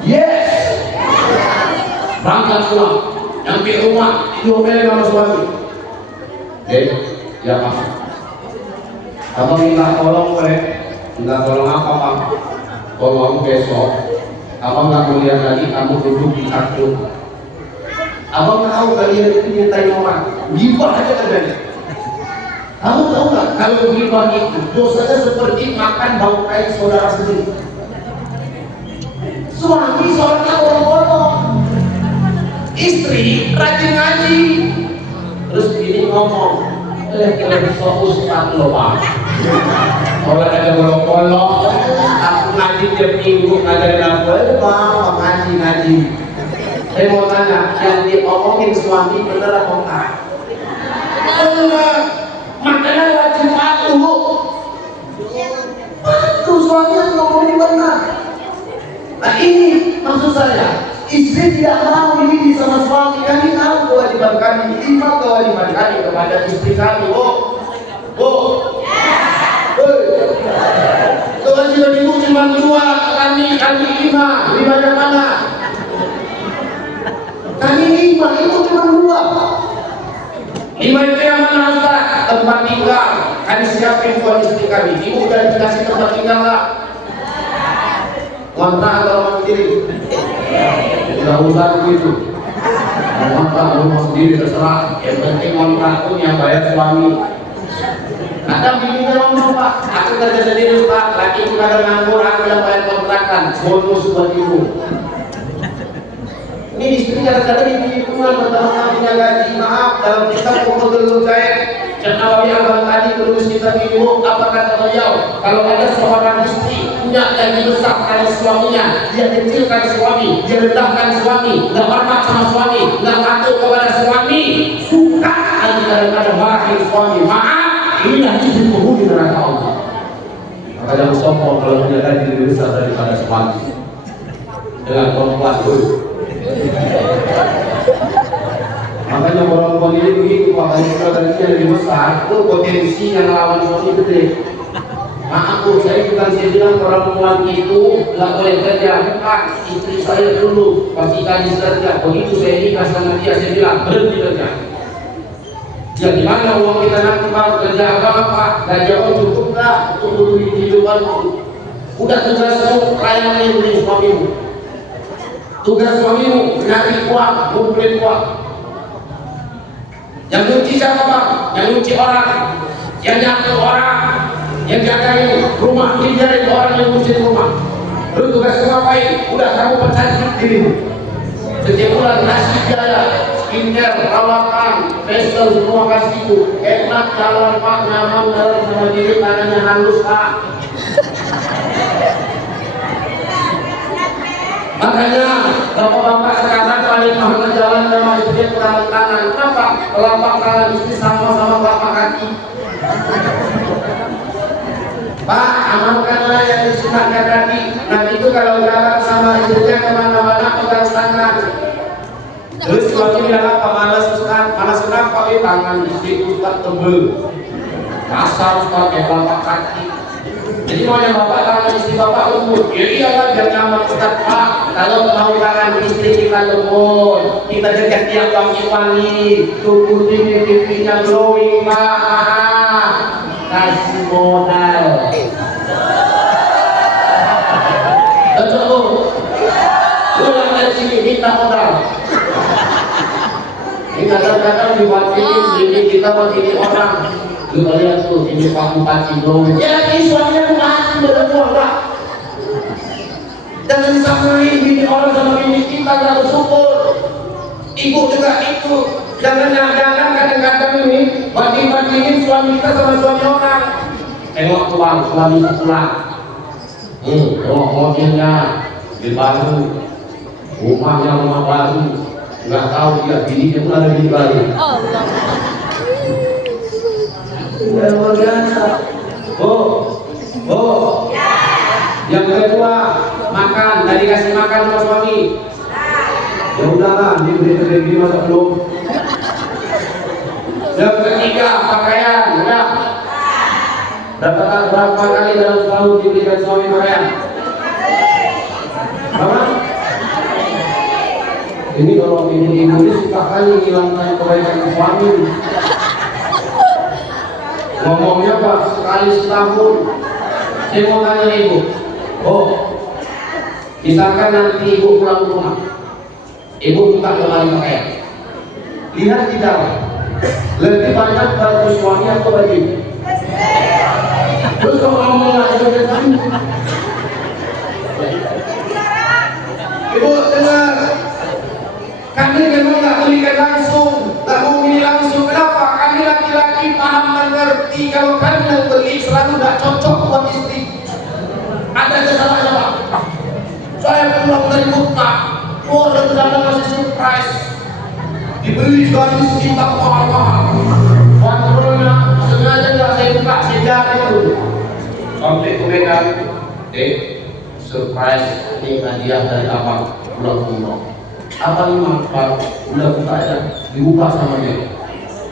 Yes, berangkat pulang, nyampe rumah, diomelin sama suami. Ya Pak, abang minta tolong boleh? Minta tolong apa Pak? Tolong besok abang nggak melihat lagi kamu duduk di kartu. Abang tahu kalian itu nyintai orang, gibah aja kerjanya. Kamu tahu nggak kalau gibah itu dosanya seperti makan bangkai saudara sendiri. Suami sholatnya bolong-bolong, istri rajin ngaji. Terus ini ngomong, so ustaz lo Pak. Kalau ada bolong-bolong, aku ngaji tiap minggu ngajarin aku, Pak, ngaji. Saya mau tanya, yang diomongin suami bener apa enggak? Enggak, makanya wajib patuh. Patuh suami yang ngomongin benar. Nah ini maksud saya, istri tidak mau dididik sama suami. Kami tahu kewajiban kami, 5 kewajiban kami kepada istri kami. Kewajiban ibu cuma 2, kami 5. 5 yang mana? Kami 5, ibu cuma 2. 5 itu yang mana Ustaz? Tempat tinggal. Kami siapin buat istri kami. Ibu udah dikasih tempat tinggal lah. Kontrak atau mandiri? Udah usah begitu. Kontrak rumah sendiri terserah. Yang penting kontrak pun yang bayar suami. Kadang bininya ngomong, Pak, aku kerja sendiri Pak, laki itu kadang nganggur, aku yang bayar kontrakan, bonus buat ibu. Ini istri kadang-kadang ibu lingkungan pertama punya gaji, maaf, dalam kitab pokok dulu saya Nawawi Abang tadi tulis kita ibu, apa kata beliau? Kalau ada seorang istri punya gaji besar karena suaminya, dia kecilkan suami, dia rendahkan suami, nggak hormat sama suami, nggak patuh kepada suami, suka lagi kadang-kadang marahin suami, maaf. Inilah istri penghuni neraka Allah. Maka jangan sombong kalau punya gaji lebih besar daripada suami. Dengan perempuan dulu. Makanya perempuan ini begitu, Pak. Kalau gajinya lebih besar, itu potensinya lawan suami gede. Maaf Bu, saya bukan saya bilang perempuan itu nggak boleh kerja. Bukan, istri saya dulu pasti gaji kerja. Begitu saya nikah sama dia, saya bilang berhenti kerja. Ya gimana uang kita nanti Pak kerja apa gaji orang cukup nggak untuk menuhi kehidupanmu? Udah tugasmu layani diri suamimu. Tugas suamimu nyari uang, kumpulin uang. Yang nyuci siapa Pak? Yang nyuci orang, yang nyapu orang, yang jagain rumah, biarin orang yang ngurusin rumah. Lu tugas ngapain? Udah kamu percaya dirimu. Setiap bulan nasi biaya, skincare, perawatan, facial semua kasihku. Enak jalan Pak, nyaman dalam sama diri, tangannya halus Pak. Makanya bapak-bapak sekarang paling mahal jalan sama istri telapak tangan. Kenapa? Telapak tangan istri sama-sama bapak kaki. Pak, amalkanlah yang disunahkan tadi. Nanti itu kalau jalan sama istrinya kemana-mana pegang tangan. Terus suami bilang apa? Malas Ustaz, malas kenapa? Tangan istri Ustaz tebel. Kasar Ustaz kayak bapak kaki. Jadi maunya bapak tangan istri bapak lembut. Ya iyalah biar nyaman Ustaz Pak. Kalau mau tangan istri kita lembut, kita dekat dia wangi-wangi, tubuh pipinya glowing Pak. Kasih modal. Betul. Pulang dari sini minta modal. Ini kadang-kadang diwakilin diri kita wakili orang. Kita lihat tuh ini Pak Bupati glowing. Ya ini suaminya mati betul Pak. Jangan disamain bini orang sama bini kita, jangan bersyukur. Ibu juga itu. Jangan kadang-kadang ini banding-bandingin suami kita sama suami orang. Tengok tuang suami pulang. Tengok mobilnya di baru, rumahnya rumah baru. Nggak tahu dia bininya pun ada bini baru. Luar biasa. Oh. Yang kedua, makan. Tadi kasih makan sama suami. Ya udahlah, dia beri masa belum. Yang ketiga, pakaian. Udah. Dapat berapa kali dalam setahun diberikan suami pakaian? Berapa? Ini kalau ibu ini suka kali hilangkan kebaikan suami. Ngomongnya Pak, sekali setahun. Saya mau tanya ibu. Misalkan nanti ibu pulang rumah, ibu minta kembali pakaian. Lihat di dalam, lebih banyak baju suami atau baju ibu? Terus kalau ngomong lagi ibu dengar, kami memang nggak belikan langsung, nggak mau beli langsung. Kenapa? Kami laki-laki paham mengerti kalau kami yang beli selalu nggak cocok buat istri. Ada kesalahannya Pak. Saya pulang dari kota, keluarga sudah ngasih surprise. Dibeli baju sekitar mahal-mahal. Kontrolnya sengaja nggak saya buka, saya jaga dulu. Sampai ke Medan, surprise ini hadiah dari abang pulang umroh. Apa nih Pak? Udah buka ya, dibuka sama dia.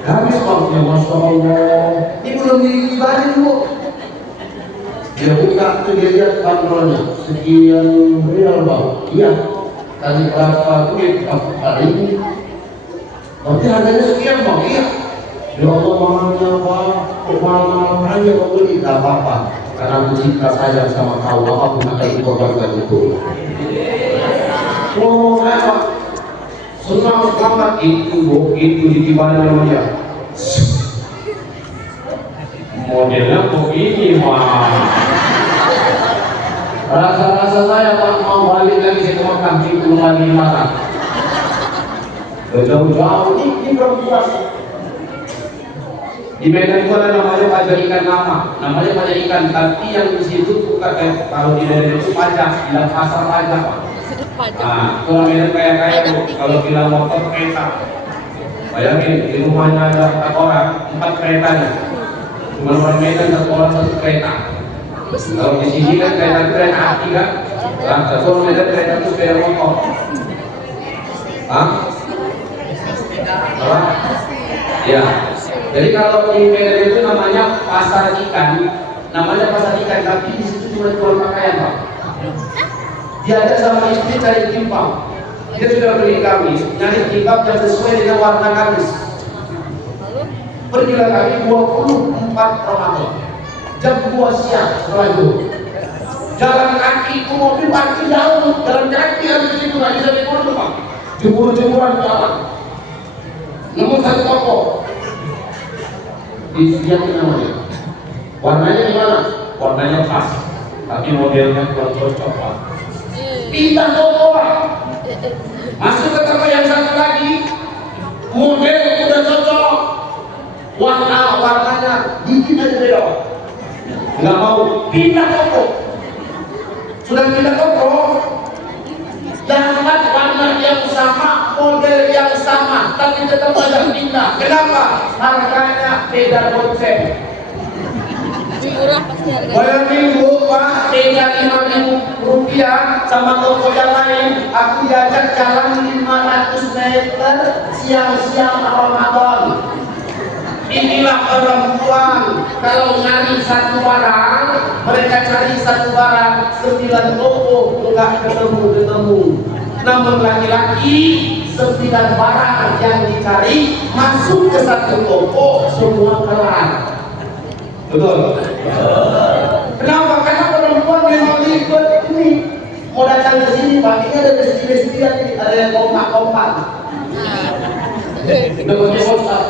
Habis Pak, ya Masya Allah. Ini belum dibayarin Bu. Dia buka tuh dia lihat kontrolnya sekian real Bang. Iya. Tadi berapa duit? Hari ini. Berarti harganya sekian Bang. Iya. Ya Allah mahalnya Pak. Kok mahal aja kau beli? Tidak apa-apa. Karena aku cinta sayang sama kau. Apapun akan dikorbankan itu. Oh, Pak. Senang banget itu Bu. Itu di mana namanya? Modelnya begini mah. Rasa-rasa saya Pak mau balik lagi ke Mekah itu lagi marah. Jauh-jauh ini perempuan. Di Medan itu ada namanya pajak ikan namanya pajak ikan, tapi yang di situ bukan kayak kalau di daerah itu pajak, bilang pasar pajak Pak. Nah, kalau Medan kaya tuh, kalau bilang motor kereta. Bayangin di rumahnya ada 4 orang, 4 keretanya. Cuma orang Medan 1 orang 1 kereta. Kalau di sini kan kereta api kan, kalau Medan kereta itu sepeda motor. Hah? Apa? Ya. Jadi kalau di Medan itu namanya pasar ikan, tapi di situ cuma jual pakaian Pak. Dia ada sama istri cari timpang, dia sudah beli gamis, nyari timpang yang sesuai dengan warna gamis. Pergilah kami 24 Ramadan, jam 2 siang setelah itu. Jalan kaki itu mobil parkir jauh, jalan kaki harus itu nggak bisa dikurung Pak. Jemur-jemuran jalan. Nemu satu toko. Di siang namanya. Warnanya gimana? Warnanya pas, tapi modelnya kurang cocok Pak. Pindah toko Pak. Masuk ke toko yang satu lagi, model udah cocok, warnanya dikit aja beda. Nggak mau pindah toko. Sudah pindah toko, dapat warna yang sama, model yang sama, tapi tetap aja pindah. Kenapa? Harganya beda konsep. Bayangin Bu Pak, beda 5.000 rupiah sama toko yang lain. Aku diajak jalan 500 meter siang-siang Ramadan. Inilah perempuan, kalau nyari satu barang, mereka cari satu barang 9 toko enggak ketemu. Namun laki-laki 9 barang yang dicari masuk ke satu toko semua kelar. Betul? Kenapa? Karena perempuan memang ribet ini. Mau datang ke sini, Pak, ini ada destinasi ini, ada yang kompak-kompak. Udah punya kompak.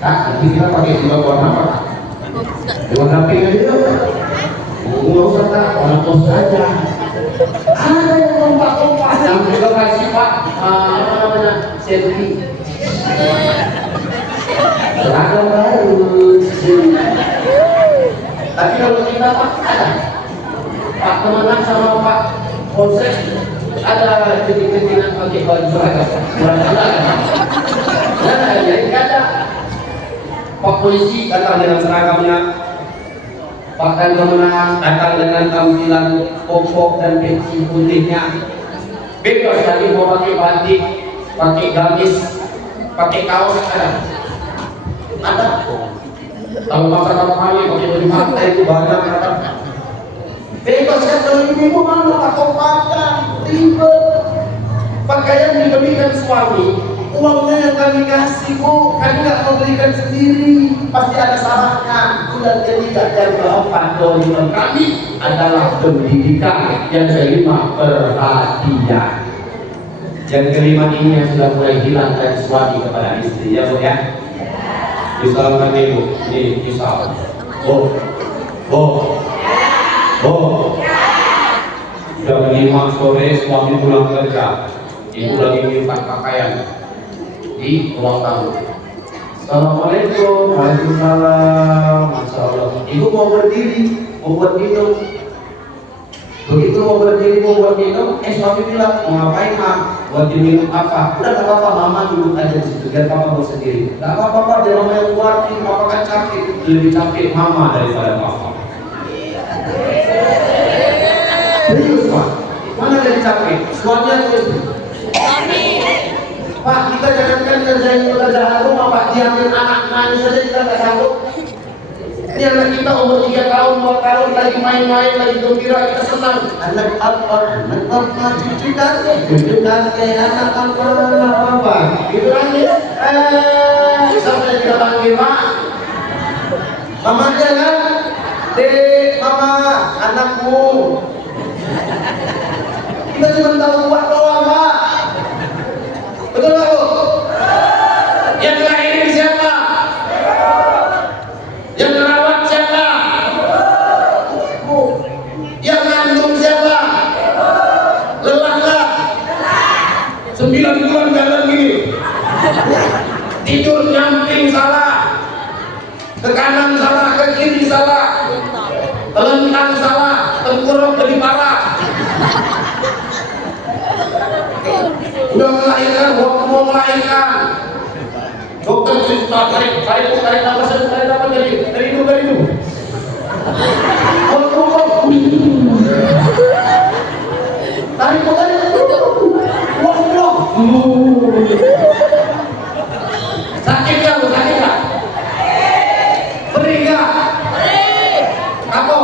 Kak, nanti kita pakai juga warna apa? Warna pink aja. Nggak usah Kak, warna pos aja. Ada yang kompak-kompak. Yang juga kasih Pak, apa namanya? Selfie. Seragam baru. Tapi kalau kita Pak ada Pak temenan sama Pak Polsek ada ketik-ketikan pakai baju seragam. Nah, jadi ada Pak polisi datang dengan seragamnya, Pak kan temenan datang dengan tampilan koko dan peci putihnya. Bebas tadi mau pakai batik, pakai gamis, pakai kaos ada. Kalau masa kampanye pakai baju pantai itu banyak kan. Bebas kan kalau ibu mana tak kompakan, ribet. Pakaian diberikan suami, uangnya yang kami kasih Bu, kami nggak mau berikan sendiri, pasti ada syaratnya. Bulan ketiga dan keempat komitmen kami adalah pendidikan, yang kelima perhatian. Yang kelima ini yang sudah mulai hilang dari suami kepada istri, ya Bu ya. Misalkan ibu, ini misal, jam 5 sore suami pulang kerja, ibu lagi minta pakaian di ruang tamu. Assalamualaikum, waalaikumsalam, masya Allah. Ibu mau berdiri, mau buat minum. Begitu mau berdiri, mau buat minum, suami bilang, mau ngapain Ma? Buat minum apa? Udah gak apa-apa, Mama duduk aja di situ, biar Papa buat sendiri. Gak apa-apa, dia Mama yang buatin, Papa kan capek. Lebih capek Mama daripada Papa. Serius Pak, mana yang capek? Suami atau istri? Pak, kita jangankan kerjain pekerjaan rumah Pak, diambil anak main saja kita gak sanggup. Ini anak kita umur 3 tahun, 2 tahun, lagi main-main, lagi gembira, kita senang. Anak apa, cucu kakek, anak apa, gitu kan ya? Sampai kita panggil Pak, mamanya kan, Dek, Mama, anakmu. Kita cuma tahu buat doang Pak. Betul Pak Bu? Yang terakhir ini siapa? Yang merawat 9 bulan jalan gini. Tidur nyamping salah, ke kanan salah, ke kiri salah, telentang salah, tengkurap lebih parah. Udah melahirkan, waktu mau melahirkan, dokter cerita tarik apa dari itu. Tarik. Sakit nggak? Perih nggak? Apa?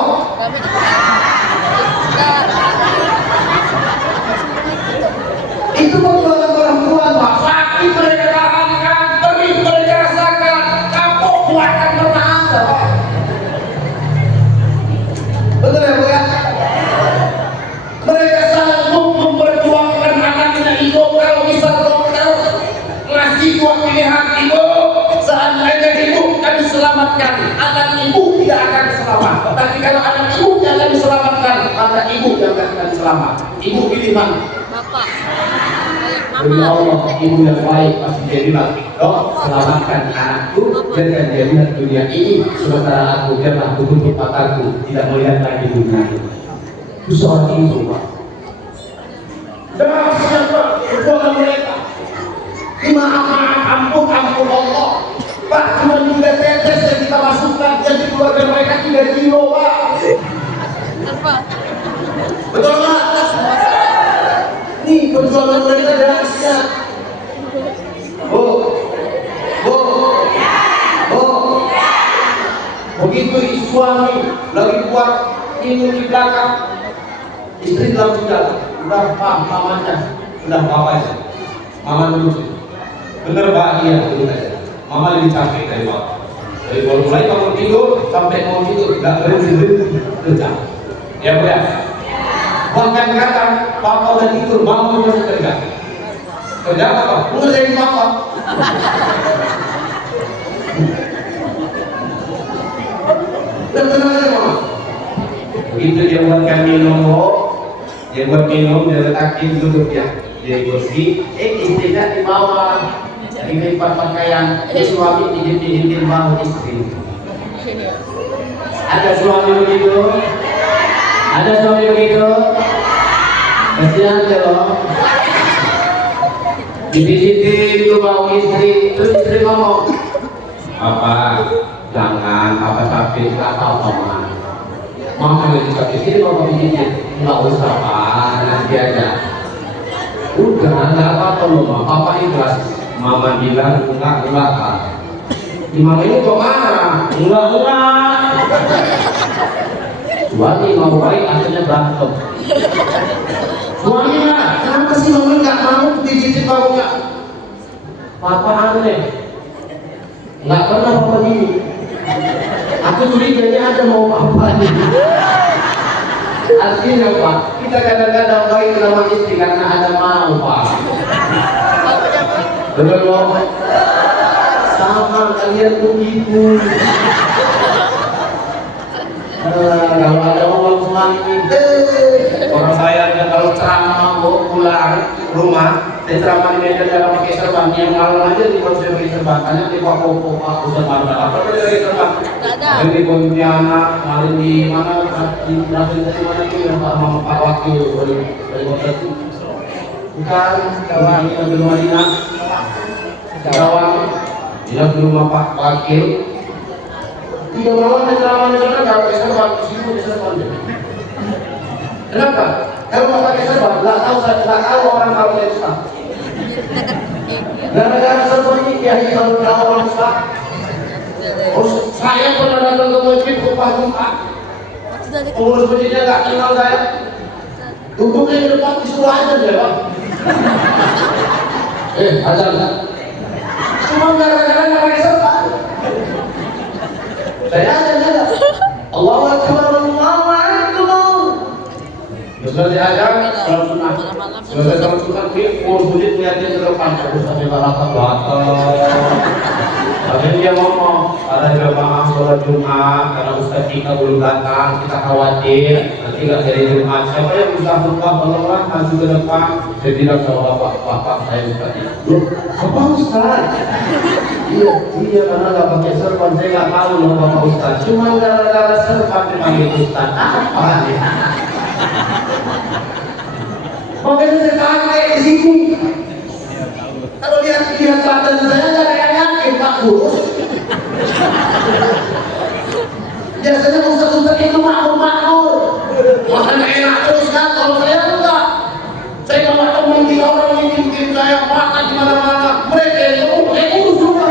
Itu perbuatan perempuan, Pak. Sakit mereka rasakan, perih mereka rasakan, kapok buatan pernah ada, Pak. Betul ya, Bu ya? Mereka sanggup memperjuangkan anaknya Ibu kalau bisa dokter ngasih dua pilihan Ibu, seandainya Ibu akan diselamatkan, anak Ibu tidak akan selamat. Tapi kalau anak Ibu yang akan diselamatkan, maka Ibu yang akan selamat. Ibu pilih mana? Bapak. Demi Allah, Ibu yang baik pasti dia bilang, dok, selamatkan anakku, biarkan dia lihat dunia ini, sementara aku biarlah tutup mataku, tidak melihat lagi dunia ini. Itu seorang ibu, Pak. Dan siapa perjuangan mereka? Maaf, ampun Allah. Pak, cuma 3 tetes yang kita masukkan, jadi keluarga mereka 3 kilo, Pak. Betul nggak? Nih perjuangan mereka dahsyat. Begitu suami lagi buat minum di belakang, istri dalam jalan, udah Pak, mamanya, udah bapaknya, mama dulu sih. Bener bahagia dulu aja. Mama lebih capek dari Bapak. Dari mulai bangun tidur sampai mau tidur, nggak berhenti kerja. Ya Bu ya. Bahkan kadang Papa udah tidur, Mama masih kerja. Kerja apa? Ngerjain Papa. Dan tenang aja Mama. Begitu dia buatkan minum, dia buat minum, dia letakin duduk ya. Dia bersih, istrinya di bawah. Dilipat pakaian, suami dijepit bahu istri. Ada suami begitu? Ada suami begitu? Kasihan loh. Dipijitin tuh bahu istri, terus istri ngomong, apa? Jangan, apa sakit, apa mama. Mama lagi sakit, ini bapak pijitin. Nggak usah Pak, nanti aja. Udah, nggak apa-apa loh, Papa ikhlas. Mama bilang enggak Pak. Di mama ini kok mana? Enggak. Suami mau baik akhirnya berantem. Suami mana? Kenapa sih mama nggak mau dijijit baunya? Papa aneh. Nggak pernah Papa gini. Aku curiganya ada mau apa nih? Artinya Pak, kita kadang-kadang baik sama istri karena ada mau Pak. Betul sama kalian begitu. Kalau ada orang suami orang saya kalau ceramah mau pulang rumah, saya ceramah di meja dalam pakai serban, yang malam aja di bawah saya pakai serban, hanya di bawah pokok aku serban, apa dari serban? Dari Pontianak, hari di mana di Brasil dari mana itu yang Pak Wakil dari kota itu. Bukan kawan di Madinah. Kawan, dia belum Pak Wakil. Tidak mau ceramahnya sana kalau pakai serban, sibuk di serban. Kenapa? Kalau mau pakai serban, nggak tahu orang kalau dia Islam. Gara-gara serban ini dia tahu orang Islam. Saya pernah datang ke masjid khutbah Jumat. Pengurus masjidnya nggak kenal saya. Duduknya di depan disuruh aja dia Pak. Azan. Cuma gara-gara nggak pakai serban. Saya aja. Allahu Akbar, Allahu Akbar. Selesai azan, salat sunat. Selesai salat sunat, sujud lihatin ke depan, terus sampai rata Tapi dia ngomong, ada jamaah sholat Jumat, karena Ustaz Tika belum datang, kita khawatir nanti nggak jadi Jumat. Siapa yang bisa khutbah tolonglah maju ke depan. Saya bilang sama bapak saya Ustaz Tika. Loh, apa Ustaz? Iya karena nggak pakai serban, saya nggak tahu loh bapak Ustaz. Cuma gara-gara serban dipanggil Ustaz. Apa nih? Makanya saya tanya di sini. Kalau lihat badan saya nggak ada yang yakin Pak Guru. Biasanya ustaz-ustaz itu makmur. Makanya enak terus kan, kalau saya enggak. Saya kalau teman tiga orang ini bikin saya makan di mana-mana, mereka itu urus semua.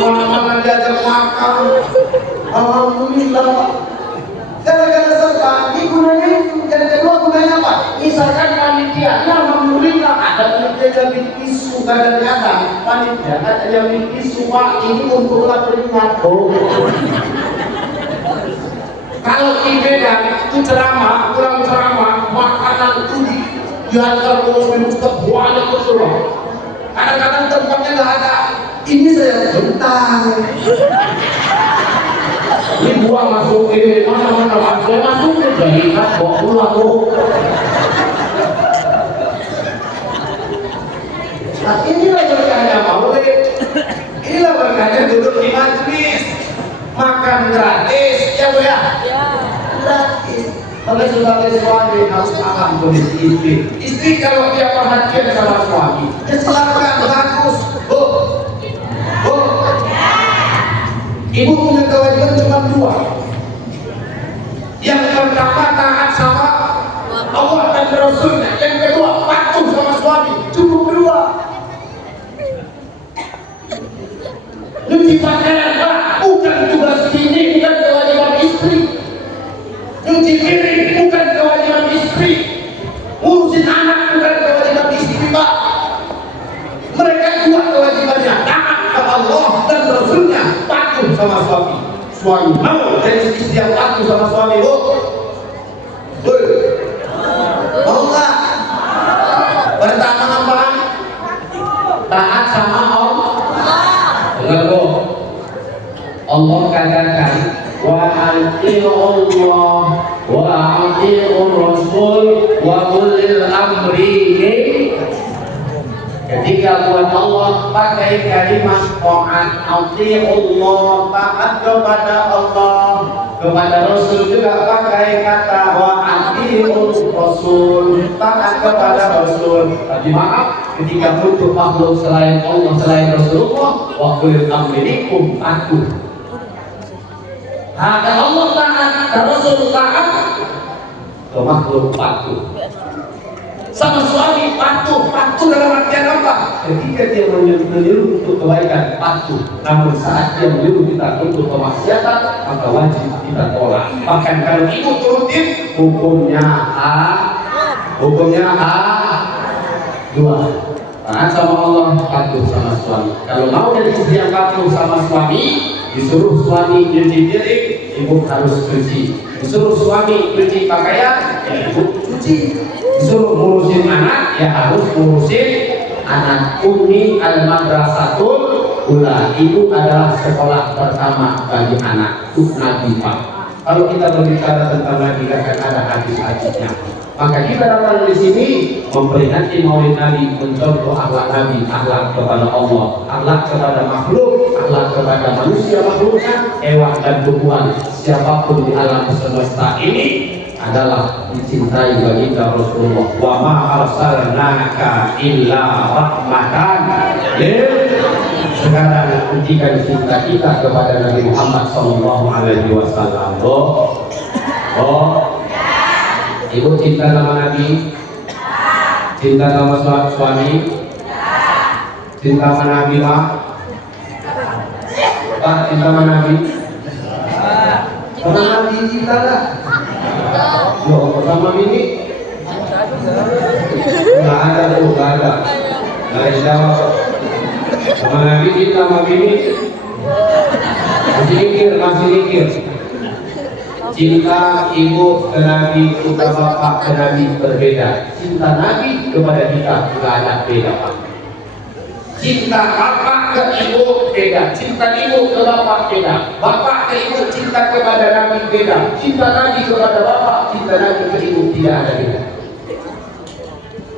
Mana-mana diajak makan. Alhamdulillah. Gara-gara serban, ini gunanya itu. Yang kedua gunanya apa? Misalkan panitia, ya alhamdulillah ada panitia yang bikin isu kadang-kadang panitia ada yang bikin isu Pak ini untuk laperingan. Kalau ide dan itu ceramah, kurang ceramah, makanan itu diantar ke mobil Ustaz banyak betul. Kadang-kadang tempatnya nggak ada. Ini saya bentar. Ini buah masuk ini mana masuk jadi kan bawa pulang tuh. Nah inilah berkahnya maulid. Inilah berkahnya duduk di majlis makan gratis ya Bu ya. Gratis. Tapi sebagai suami harus paham kondisi istri. Istri kalau dia perhatian sama suami, dia selalu bagus. Ibu punya kewajiban cuma dua. Yang pertama taat sama Allah dan Rasulnya. Yang kedua patuh sama suami. Cukup dua. Nyuci pakaian Pak, bukan tugas ini, bukan kewajiban istri. Nyuci piring bukan kewajiban istri. Ngurusin anak bukan kewajiban istri Pak. Mereka dua kewajibannya, taat kepada Allah dan Rasulnya, patuh sama suami. Suami mau jadi istri yang patuh sama suami, Bu? Mau nggak? Pertama apa? Taat sama Allah. Dengar Bu, Allah katakan wa ati'u Allah wa ati'u Rasul wa ulil amri. Ketika buat Allah pakai kalimat taat, ati'ullah, taat kepada Allah, kepada Rasul juga pakai kata wa ati'ur Rasul, taat kepada Rasul. Tapi maaf, ketika untuk makhluk selain Allah, selain Rasulullah, wa ulil amri patuh. Ada Allah taat, Rasul taat, ke makhluk patuh. Sama suami patuh dalam artian apa? Ketika dia menyuruh untuk kebaikan patuh, namun saat dia menyuruh kita untuk kemaksiatan maka wajib kita tolak. Bahkan kalau ibu turutin hukumnya dua. Taat sama Allah, patuh sama suami. Kalau mau jadi istri yang patuh sama suami, disuruh suami cuci piring, ibu harus cuci. Disuruh suami cuci pakaian, ya ibu cuci. Disuruh ngurusin anak, ya harus ngurusin anak. Ummi al-madrasatul ula, itu adalah sekolah pertama bagi anak. Itu Nabi Pak. Kalau kita berbicara tentang Nabi, akan ada hadis-hadisnya. Maka kita datang di sini memperingati Maulid Nabi, mencontoh akhlak Nabi, akhlak kepada Allah, akhlak kepada makhluk, akhlak kepada manusia makhluknya, hewan dan tumbuhan, siapapun di alam semesta ini adalah dicintai baginda Rasulullah. Wa ma arsalnaka illa rahmatan lil. Sekarang buktikan cinta kita kepada Nabi Muhammad SAW. Ibu cinta sama Nabi? Cinta sama suami? Cinta sama Nabi Pak? Pak cinta sama Nabi? Sama Nabi cinta lah. Yo, sama Mini? Nggak ada tuh, nggak ada. Nggak ada jawab. Sama Nabi cinta sama bini. Masih mikir. Cinta ibu ke Nabi, cinta bapak ke Nabi berbeda. Cinta Nabi kepada kita juga ada beda, Pak. Cinta bapak ke ibu beda, cinta ibu ke bapak beda, bapak ke ibu cinta kepada Nabi beda, cinta Nabi kepada bapak, cinta Nabi ke ibu tidak ada beda.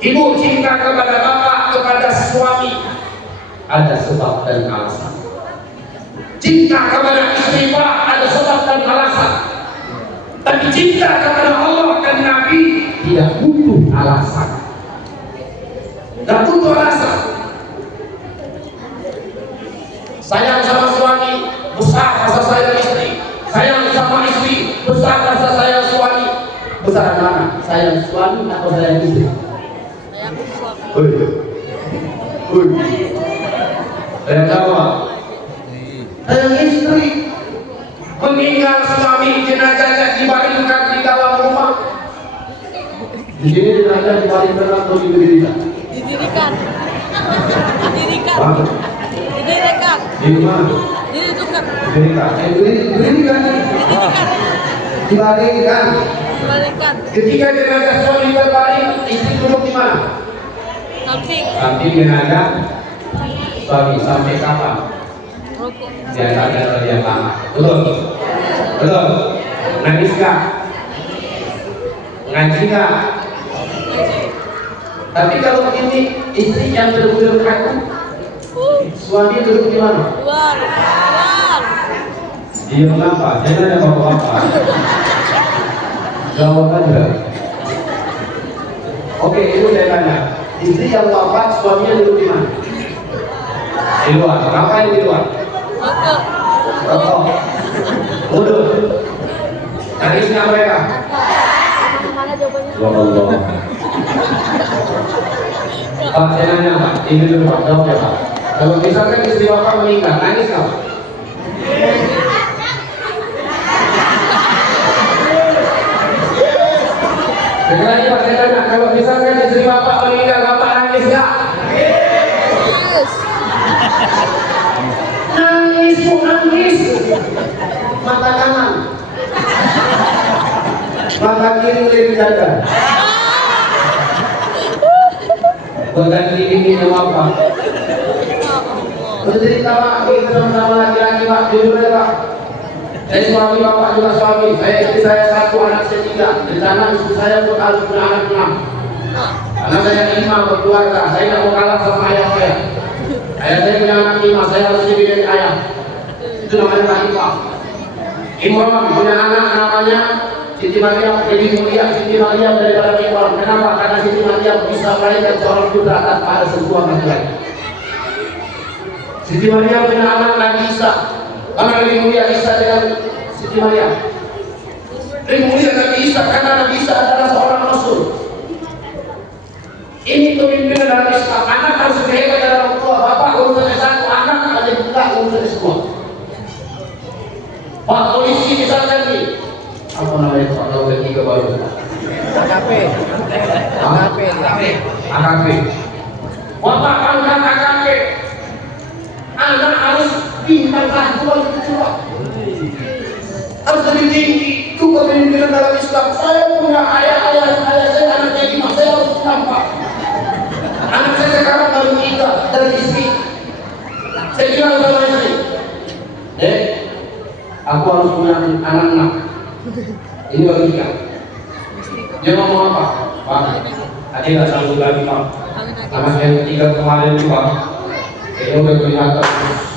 Ibu cinta kepada bapak, kepada suami ada sebab dan alasan. Cinta kepada istri Pak ada sebab dan alasan. Tapi cinta kepada Allah dan Nabi tidak butuh alasan. Tidak butuh alasan. Sayang sama suami, besar rasa sayang istri. Sayang sama istri, besar rasa sayang suami. Besar mana? Sayang suami atau sayang istri? Sayang apa? Sayang istri. Meninggal suami, jenazahnya dibaringkan di dalam rumah. Di sini jenazah dibaringkan atau didirikan? Didirikan. Di mana? Didirikan. Didirikan. Dibaringkan. Ketika jenazah suami terbaring, istri duduk di mana? Samping. Samping jenazah suami. Sampai kapan? Rokok. Biasanya terlihat lama. Betul. Nangis nggak? Ngaji nggak? Tapi kalau ini istri yang benar-benar kaku, suami duduk di mana? Luar. Dia mengapa? Jangan ada apa-apa. Jawab aja. Oke, itu saya tanya. Istri yang wafat, suaminya duduk di mana? Di luar. Ngapain di luar? Rokok. Bodoh. Nangisnya mereka. Mana jawabannya? Ya Allah. Pak, saya nanya Pak, ini dulu Pak, jawab ya Pak. Kalau misalkan istri Bapak meninggal, nangis nggak Pak? Sekali Pak, saya tanya, kalau misalkan istri Bapak meninggal, Bapak nangis nggak? Nangis. Mata kanan, mata kiri lirik dada. Berganti ini nama apa? Bercerita Pak, kita sama laki-laki Pak, jujur ya Pak. Saya suami, Bapak juga suami. Saya istri saya 1, anak saya 3. Rencana istri saya untuk punya anak 6. Karena saya 5 berkeluarga, saya tidak mau kalah sama ayah saya. Ayah saya punya anak 5, saya harus lebih dari ayah. Itu namanya khalifah. Imam punya anak namanya Siti Maryam, lebih mulia Siti Maryam daripada Imam. Kenapa? Karena Siti Maryam bisa melahirkan seorang putra tanpa ada sentuhan laki-laki. Siti Maryam punya anak Nabi Isa. Karena lebih mulia Isa dengan Siti Maryam. Lebih mulia Nabi Isa karena Nabi Isa adalah seorang rasul. Ini kepimpinan dalam Islam. Anak harus hebat dalam orang tua. Bapak urusannya 1, anak aja buka urusannya semua. Pak polisi misalkan nih, apa namanya Pak kalau ketiga baru? AKP. Bapak angkat AKP. Anak harus pintar tua itu semua. Harus lebih tinggi. Itu kepemimpinan dalam Islam. Saya punya ayah saya anaknya 5, saya harus nampak. Anak saya sekarang baru 3 dari istri. Saya bilang sama istri, aku harus punya anak 6. Ini baru 3. Dia ngomong apa? Pak, tadi nggak sanggup lagi Pak. Anak saya yang 3 kemarin itu Pak, kayaknya udah kelihatan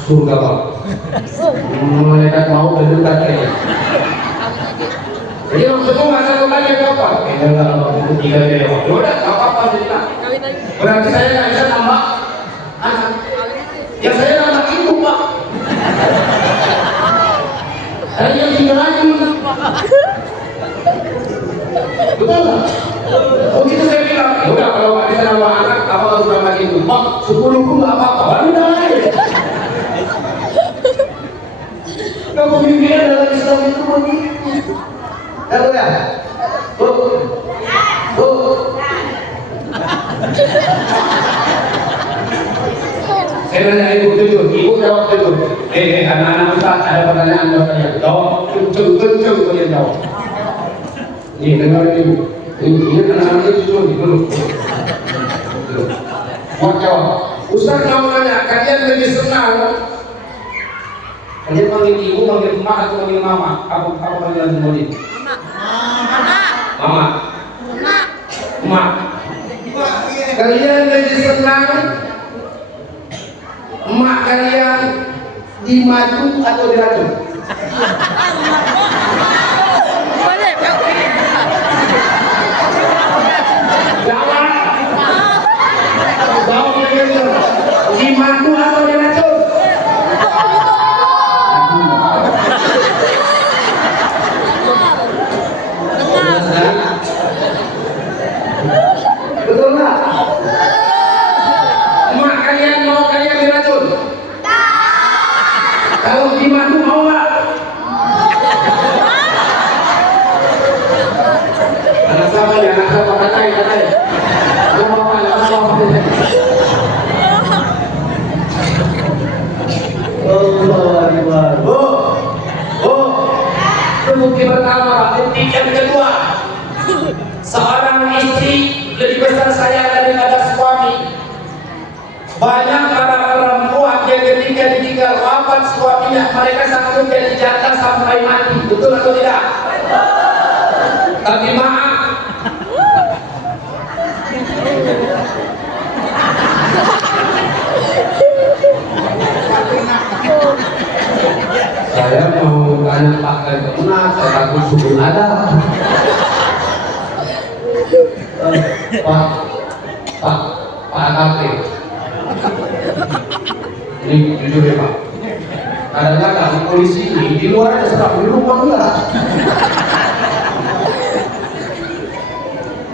surga Pak. Malaikat mau berdekat kayaknya. Jadi maksudku nggak sanggup lagi apa? Kayaknya nggak mau 3 dia Pak. Yaudah, nggak apa-apa cerita. Berarti saya nggak bisa nambah anak. Ya saya nambah ibu Pak. Ada yang tinggal lagi. Betul nggak? Begitu saya bilang, ya udah kalau nggak bisa nambah anak, apa harus nambah itu? Mak, 10 pun nggak apa-apa. Baru dah aja. Kepemimpinan dalam Islam itu begitu. Ya Bu ya? Bu. Saya Jangan nanya ibu jujur, ibu jawab jujur. Anak-anak Ustaz ada pertanyaan buat saya. Jawab kenceng kalian jawab. Nih dengar ibu. Ini anak-anak jujur dulu. Mau jawab. Ustaz mau nanya, kalian lebih senang kalian panggil ibu, panggil emak atau panggil mama? Apa panggilan Modin? Mama. Emak. Kalian lebih senang emak kalian dimadu atau diracun? Jawab. Jawab kalian. Dimadu atau diracun? Betul nggak? Emak kalian mau kalian diracun? Kalau dimadu mau nggak? Anak sama ya, anak sama katain. Anak apa? Itu bukti pertama. Bukti yang kedua, seorang istri lebih besar sayang daripada suami. Banyak para perempuan yang ketika ditinggal wafat suaminya, mereka sanggup jadi janda sampai mati. Betul atau tidak? Tapi maaf, saya mau tanya Pak Kemuna, saya takut subuh ada. Pak AKP. Ini jujur ya Pak. Kadang-kadang polisi ini di luar ada serap, di rumah enggak.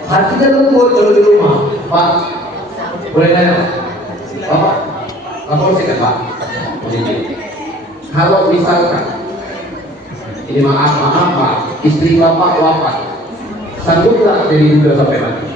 Hatinya lembut kalau di rumah. Pak, boleh nanya? Bapak, polisi kan Pak? Polisi. Kalau misalkan ini maaf Pak, istri Bapak wafat, sangguplah jadi duda sampai mati?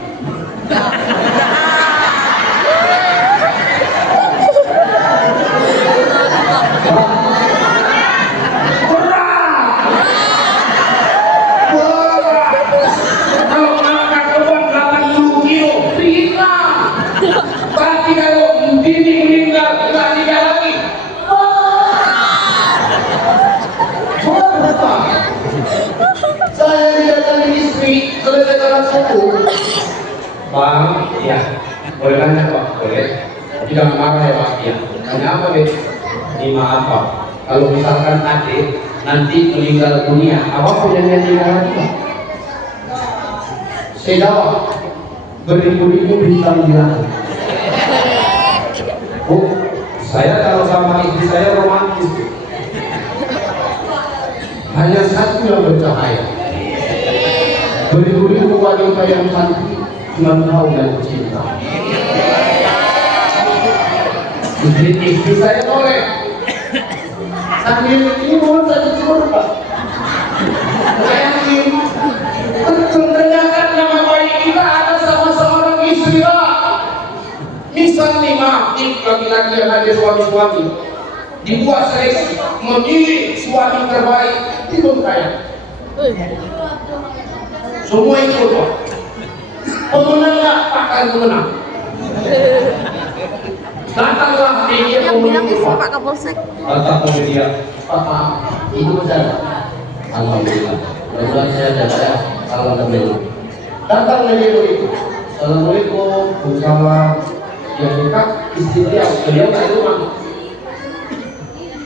Bang, ya, boleh tanya Pak? Boleh? Tidak marah ya Pak? Ya. Tanya apa deh? Ini maaf Pak, kalau misalkan adik nanti meninggal dunia, apapun yang dia tinggal Pak? Saya jawab, beribu-ribu bintang di langit. Oh, saya kalau sama istri saya romantis. Hanya satu yang bercahaya. Beribu-ribu wanita yang cantik cuma tahu dan cinta. Istri saya boleh sambil ini mohon saya curhat. Saya yakin betul ternyata nama baik kita ada sama seorang istri lah. Misal nih laki-laki yang ada suami-suami dibuat seleksi memilih suami terbaik di kaya. Semua ikut Pak. Pemenang nggak akan menang. Datanglah media Bilang ke pemenang Pak Kapolsek. datang ke media. Pak, itu benar. Alhamdulillah. Mudah-mudahan saya dapat ya. Alhamdulillah. Datang media itu. Assalamualaikum. Waalaikumsalam. Yang dekat istri beliau di rumah.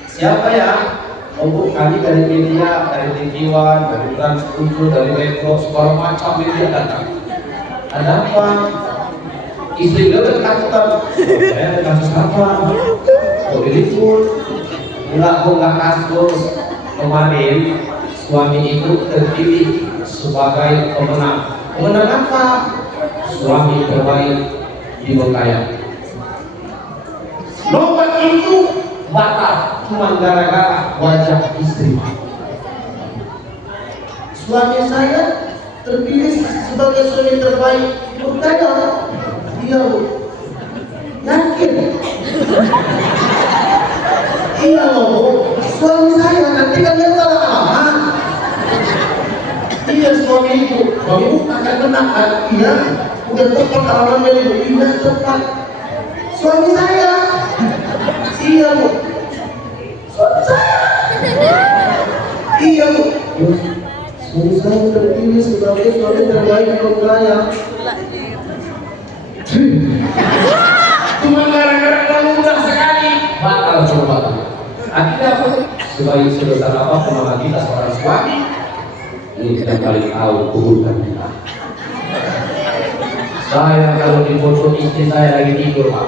Siapa ya? Oh, kami dari media, dari TV1, dari Trans Studio, dari Metro, segala macam media datang. Ada apa? Istri beliau ketakutan. Saya kasus apa? Oh, diliput. Enggak kasus. Kemarin suami itu terpilih sebagai pemenang. Pemenang apa? Suami terbaik di Bengkayang. Nomor itu batal cuma gara-gara wajah istri. Suami saya terpilih sebagai suami terbaik di Bengkayang. Dia yakin Iya loh, suami saya nanti kan dia salah alamat. Iya suamiku akan menang kan? Iya, udah tepat alamatnya ibu, iya tepat. Suami saya, iya bu, suami saya, iya bu. Suami saya terpilih sebagai suami terbaik untuk saya. Cuma gara-gara kamu mudah sekali batal coba. Akhirnya apa? Sebaik sebesar apapun nama kita seorang suami, ini kita paling tahu kuburan kita. Saya kalau di foto istri saya lagi tidur Pak,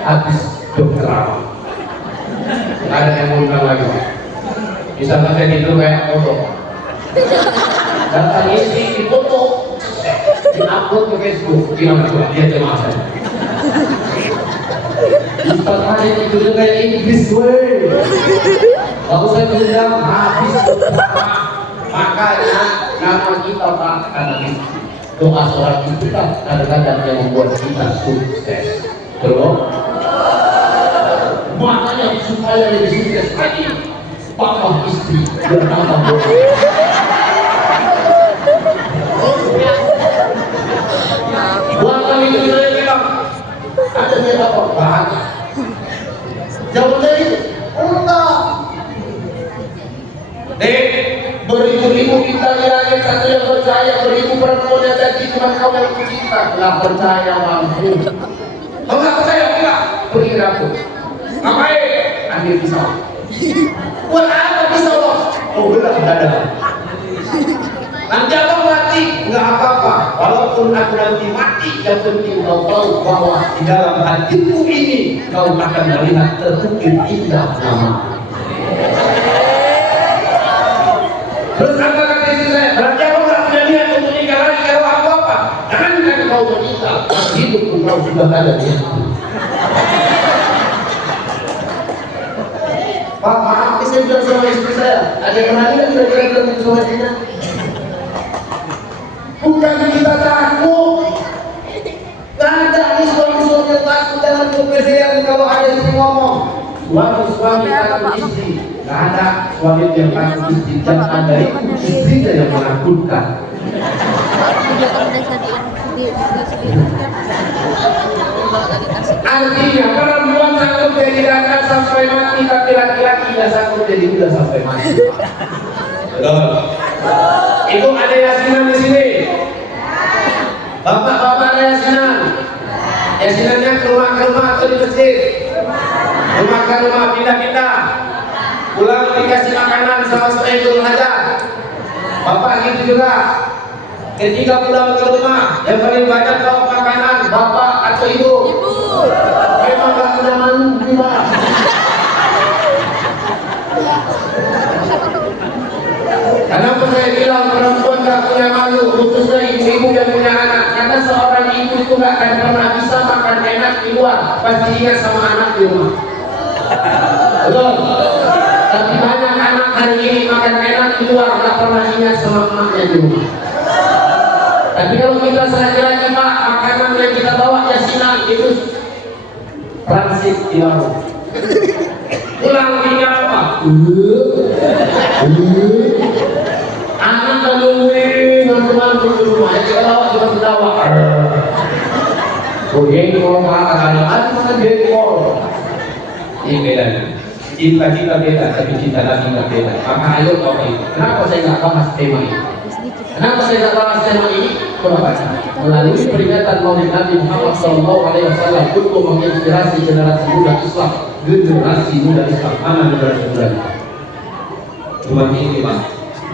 habis dokter apa? Nggak ada yang ngundang lagi Pak. Bisa pakai tidur kayak foto. Datang istri di foto, di-upload ke Facebook, gimana coba? Dia jemaah saya. Ustaz ada tidurnya kayak Inggris weh. Kalau saya bilang habis makanya nama kita Pak karena doa seorang ibu kan kadang-kadang yang membuat kita sukses. Betul? Makanya supaya lebih sukses lagi, papa istri bernama doa. Bukan itu saya bilang ada yang apa banyak. Jauh dari itu, enggak. Beribu-ribu kita lihat satu yang percaya, beribu perempuan yang tadi cuma kau yang kita nggak percaya mampu. Kau nggak percaya enggak? Pergi dapur. Ngapain? Ambil pisau. Buat apa pisau bos? Oh belah dada. Nanti abang mati nggak apa-apa. Walaupun aku nanti mati, yang penting kau tahu bahwa di dalam hatimu ini kau akan melihat terukir indah nama. Terus apa kata istri saya? Berarti aku nggak punya niat untuk nikah lagi kalau aku apa? Jangan kan kau menikah, hidup pun kau sudah ada di hati. Pak maaf, saya bilang sama istri saya, ada kemana kira-kira bilang sama istrinya? Bukan kita takut. Gak ada nih suami-suami yang takut dalam kepedean kalau ada istri ngomong. Suami takut istri. Gak ada suami yang takut istri. Yang ada itu istrinya yang menakutkan. Artinya perempuan sanggup jadi anak sampai mati, tapi laki-laki tidak sanggup jadi muda sampai mati. Betul. Ibu ada yasinan di sini. Bapak-bapak ada yasinan. Yasinannya ke rumah atau di masjid? Rumah ke rumah, pindah-pindah. Pulang dikasih makanan sama seekor hajat. Bapak gitu juga. Ketika pulang ke rumah, yang paling banyak bawa makanan bapak atau ibu? Memang gak punya malu gimana? Kenapa saya bilang perempuan gak punya malu, khususnya ibu-ibu yang punya anak? Karena seorang ibu itu gak akan pernah bisa makan enak di luar, pasti ingat sama anak di rumah. Betul? Tapi banyak anak hari ini makan enak di luar, gak pernah ingat sama emaknya di rumah. Tapi kalau kita laki-laki Pak, makanan yang kita bawa yasinan itu transit di warung. Pulang tinggal apa? Anak nungguin teman-teman di rumah, yang kita bawa cuma ketawa. Oh jengkol Pak, kadang-kadang mana jengkol. Ini bedanya. Cinta kita beda, tapi cinta Nabi nggak beda. Maka ayo kau itu. Kenapa saya nggak bahas tema ini? Kenapa saya nggak bahas tema ini? Kenapa? Melalui peringatan Maulid Nabi Muhammad SAW untuk menginspirasi generasi muda Islam. Generasi muda Islam mana generasi muda? Cuma ini Pak.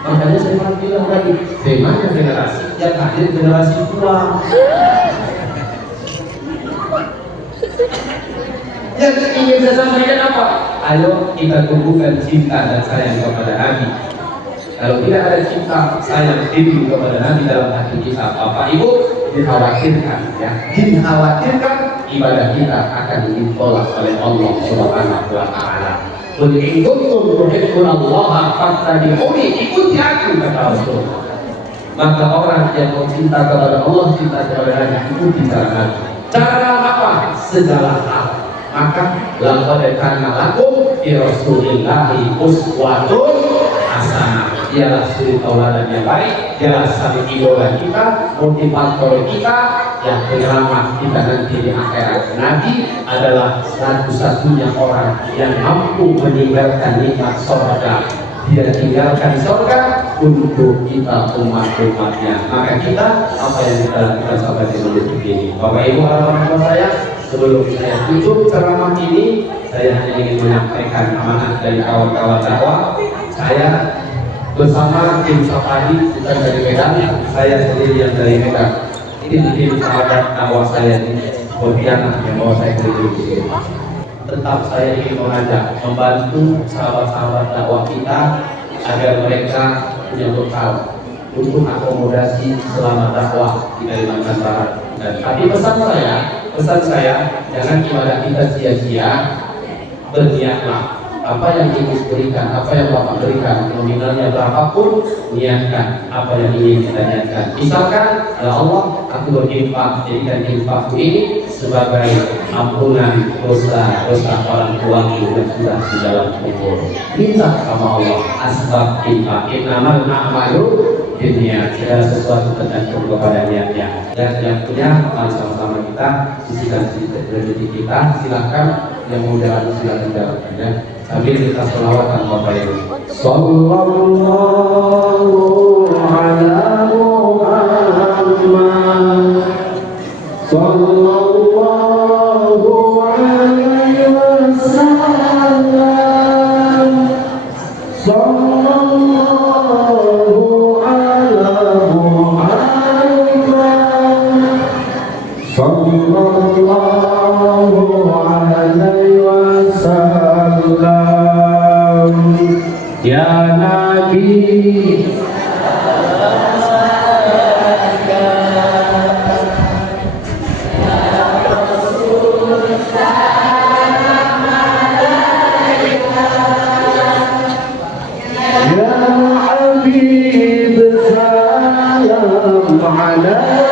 Makanya saya pernah bilang tadi, temanya generasi yang hadir generasi tua. Yang ingin saya sampaikan apa? Ayo kita tumbuhkan cinta dan sayang kepada Nabi. Kalau tidak ada cinta, sayang tinggi kepada Nabi dalam hati kita, Bapak Ibu, dikhawatirkan, ya, dikhawatirkan ibadah kita akan ditolak oleh Allah Subhanahu wa Ta'ala. Qul in kuntum tuhibbunallaha fattabi'uni, ikuti aku kata Rasul. Maka orang yang mau cinta kepada Allah, cinta kepada Nabi, ikuti cara Nabi. Cara apa? Segala hal. maka laqad kana lakum fi Rasulillahi uswatun hasanah. Dialah suri tauladan yang baik, dialah suri idola kita, motivator kita, yang penyelamat kita nanti di akhirat. Nabi adalah satu-satunya orang yang mampu meninggalkan nikmat surga. Dia tinggalkan surga untuk kita umat-umatnya. Maka kita apa yang kita lakukan sampai di menit begini. Bapak Ibu harapan saya, sebelum saya tutup ceramah ini, saya hanya ingin menyampaikan amanah dari kawan-kawan dakwah. Saya bersama tim Safari, bukan dari Medan, saya sendiri yang dari Medan. Ini tim sahabat dakwah saya ini berkhianat yang bawa saya ke sini. Tetap saya ingin mengajak, membantu sahabat-sahabat dakwah kita agar mereka punya bekal untuk akomodasi selama dakwah di Kalimantan Barat. Dan tapi pesan saya, jangan ibadah kita sia-sia. Berniatlah apa yang ingin berikan, apa yang Bapak berikan, nominalnya berapapun, niatkan apa yang ingin kita niatkan. Misalkan, ya Allah, aku berinfak, jadikan infak ini sebagai ampunan dosa-dosa orang tuaku yang sudah di dalam kubur. Minta sama Allah, asbab infak, innamal a'malu binniyat. Segala sesuatu tergantung kepada niatnya. Dan yang punya, mari sama-sama kita sisihkan sedikit rezeki kita. Silakan yang mau jalan silakan jalankan ya. Sambil kita selawatan Bapak Ibu. Sallallahu ala Muhammad. Sallallahu alaihi wasallam. Sallallahu ala Muhammad. Sallallahu alaihi wasallam. Ya Nabi, ya Habib, salam alaika.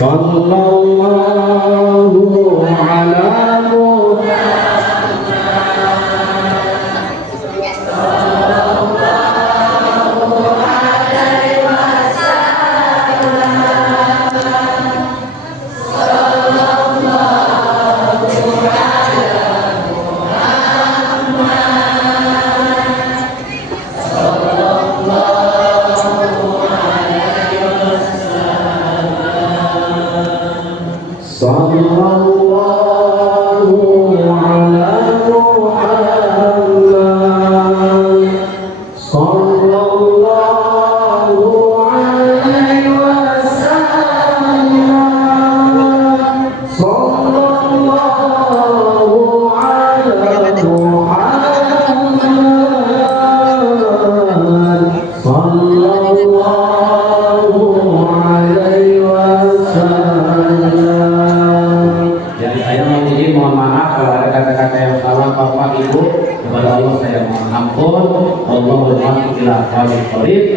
Sallallahu ala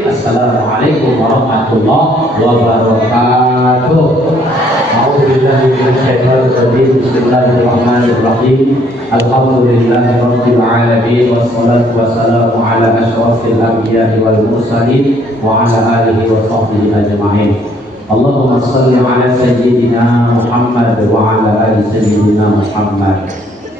Assalamualaikum warahmatullahi wabarakatuh. Bismillahirrahmanirrahim. Alhamdulillahirabbil alamin wassalatu wassalamu ala asyrafil anbiya'i wal mursalin wa ala alihi wa sahbihi ajma'in. Allahumma shalli ala sayyidina Muhammad wa ala ali sayyidina Muhammad.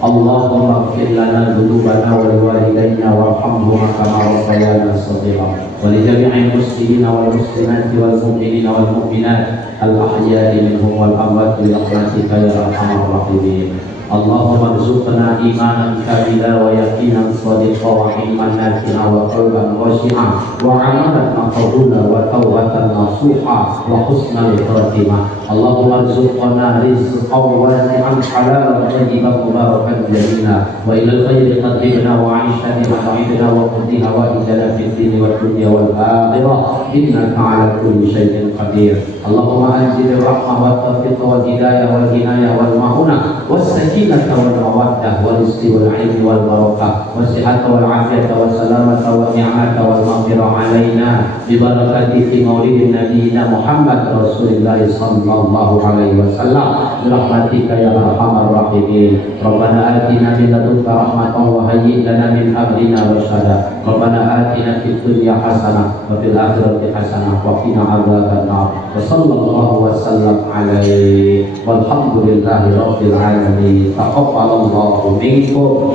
Allahumma ighfir lana dhunubana wa liwalidayna warhamhuma kama rabbayana shaghira wa li jami'il muslimina wal muslimati wal mu'minina wal mu'minat al ahya'i minhum wal amwat bi rahmatika ya arhamar rahimin. Allahumma rzuqna imanan kamila wa yaqinan shadiqa wa ilman nafi'a wa qalban khashi'a wa 'amalan maqbula wa tawbatan nasuha wa husnal khatimah. Allahumma rzuqna rizqan wasi'an halalan tayyiban mubarakan jamila wa ilal khairi qadimna wa 'aishana wa 'idna wa qudina wa ijana fid dini wad dunya wal akhirah innaka 'ala kulli syai'in qadir. Allahumma anzil rahmah wa tawfiq wal hidayah wal hinayah wal ma'unah was السكينة والمودة والرزق والعلم والبركة والصحة والعافية والسلامة والنعمة والمغفرة علينا ببركة في مولد نبينا محمد رسول الله صلى الله عليه وسلم برحمتك يا أرحم الراحمين. ربنا آتنا من لدنك رحمة وهيئ لنا من أمرنا رشدا. ربنا آتنا في الدنيا حسنة وفي الآخرة حسنة وقنا عذاب النار. وصلى الله وسلم عليه والحمد لله رب العالمين. تقبل الله منكم.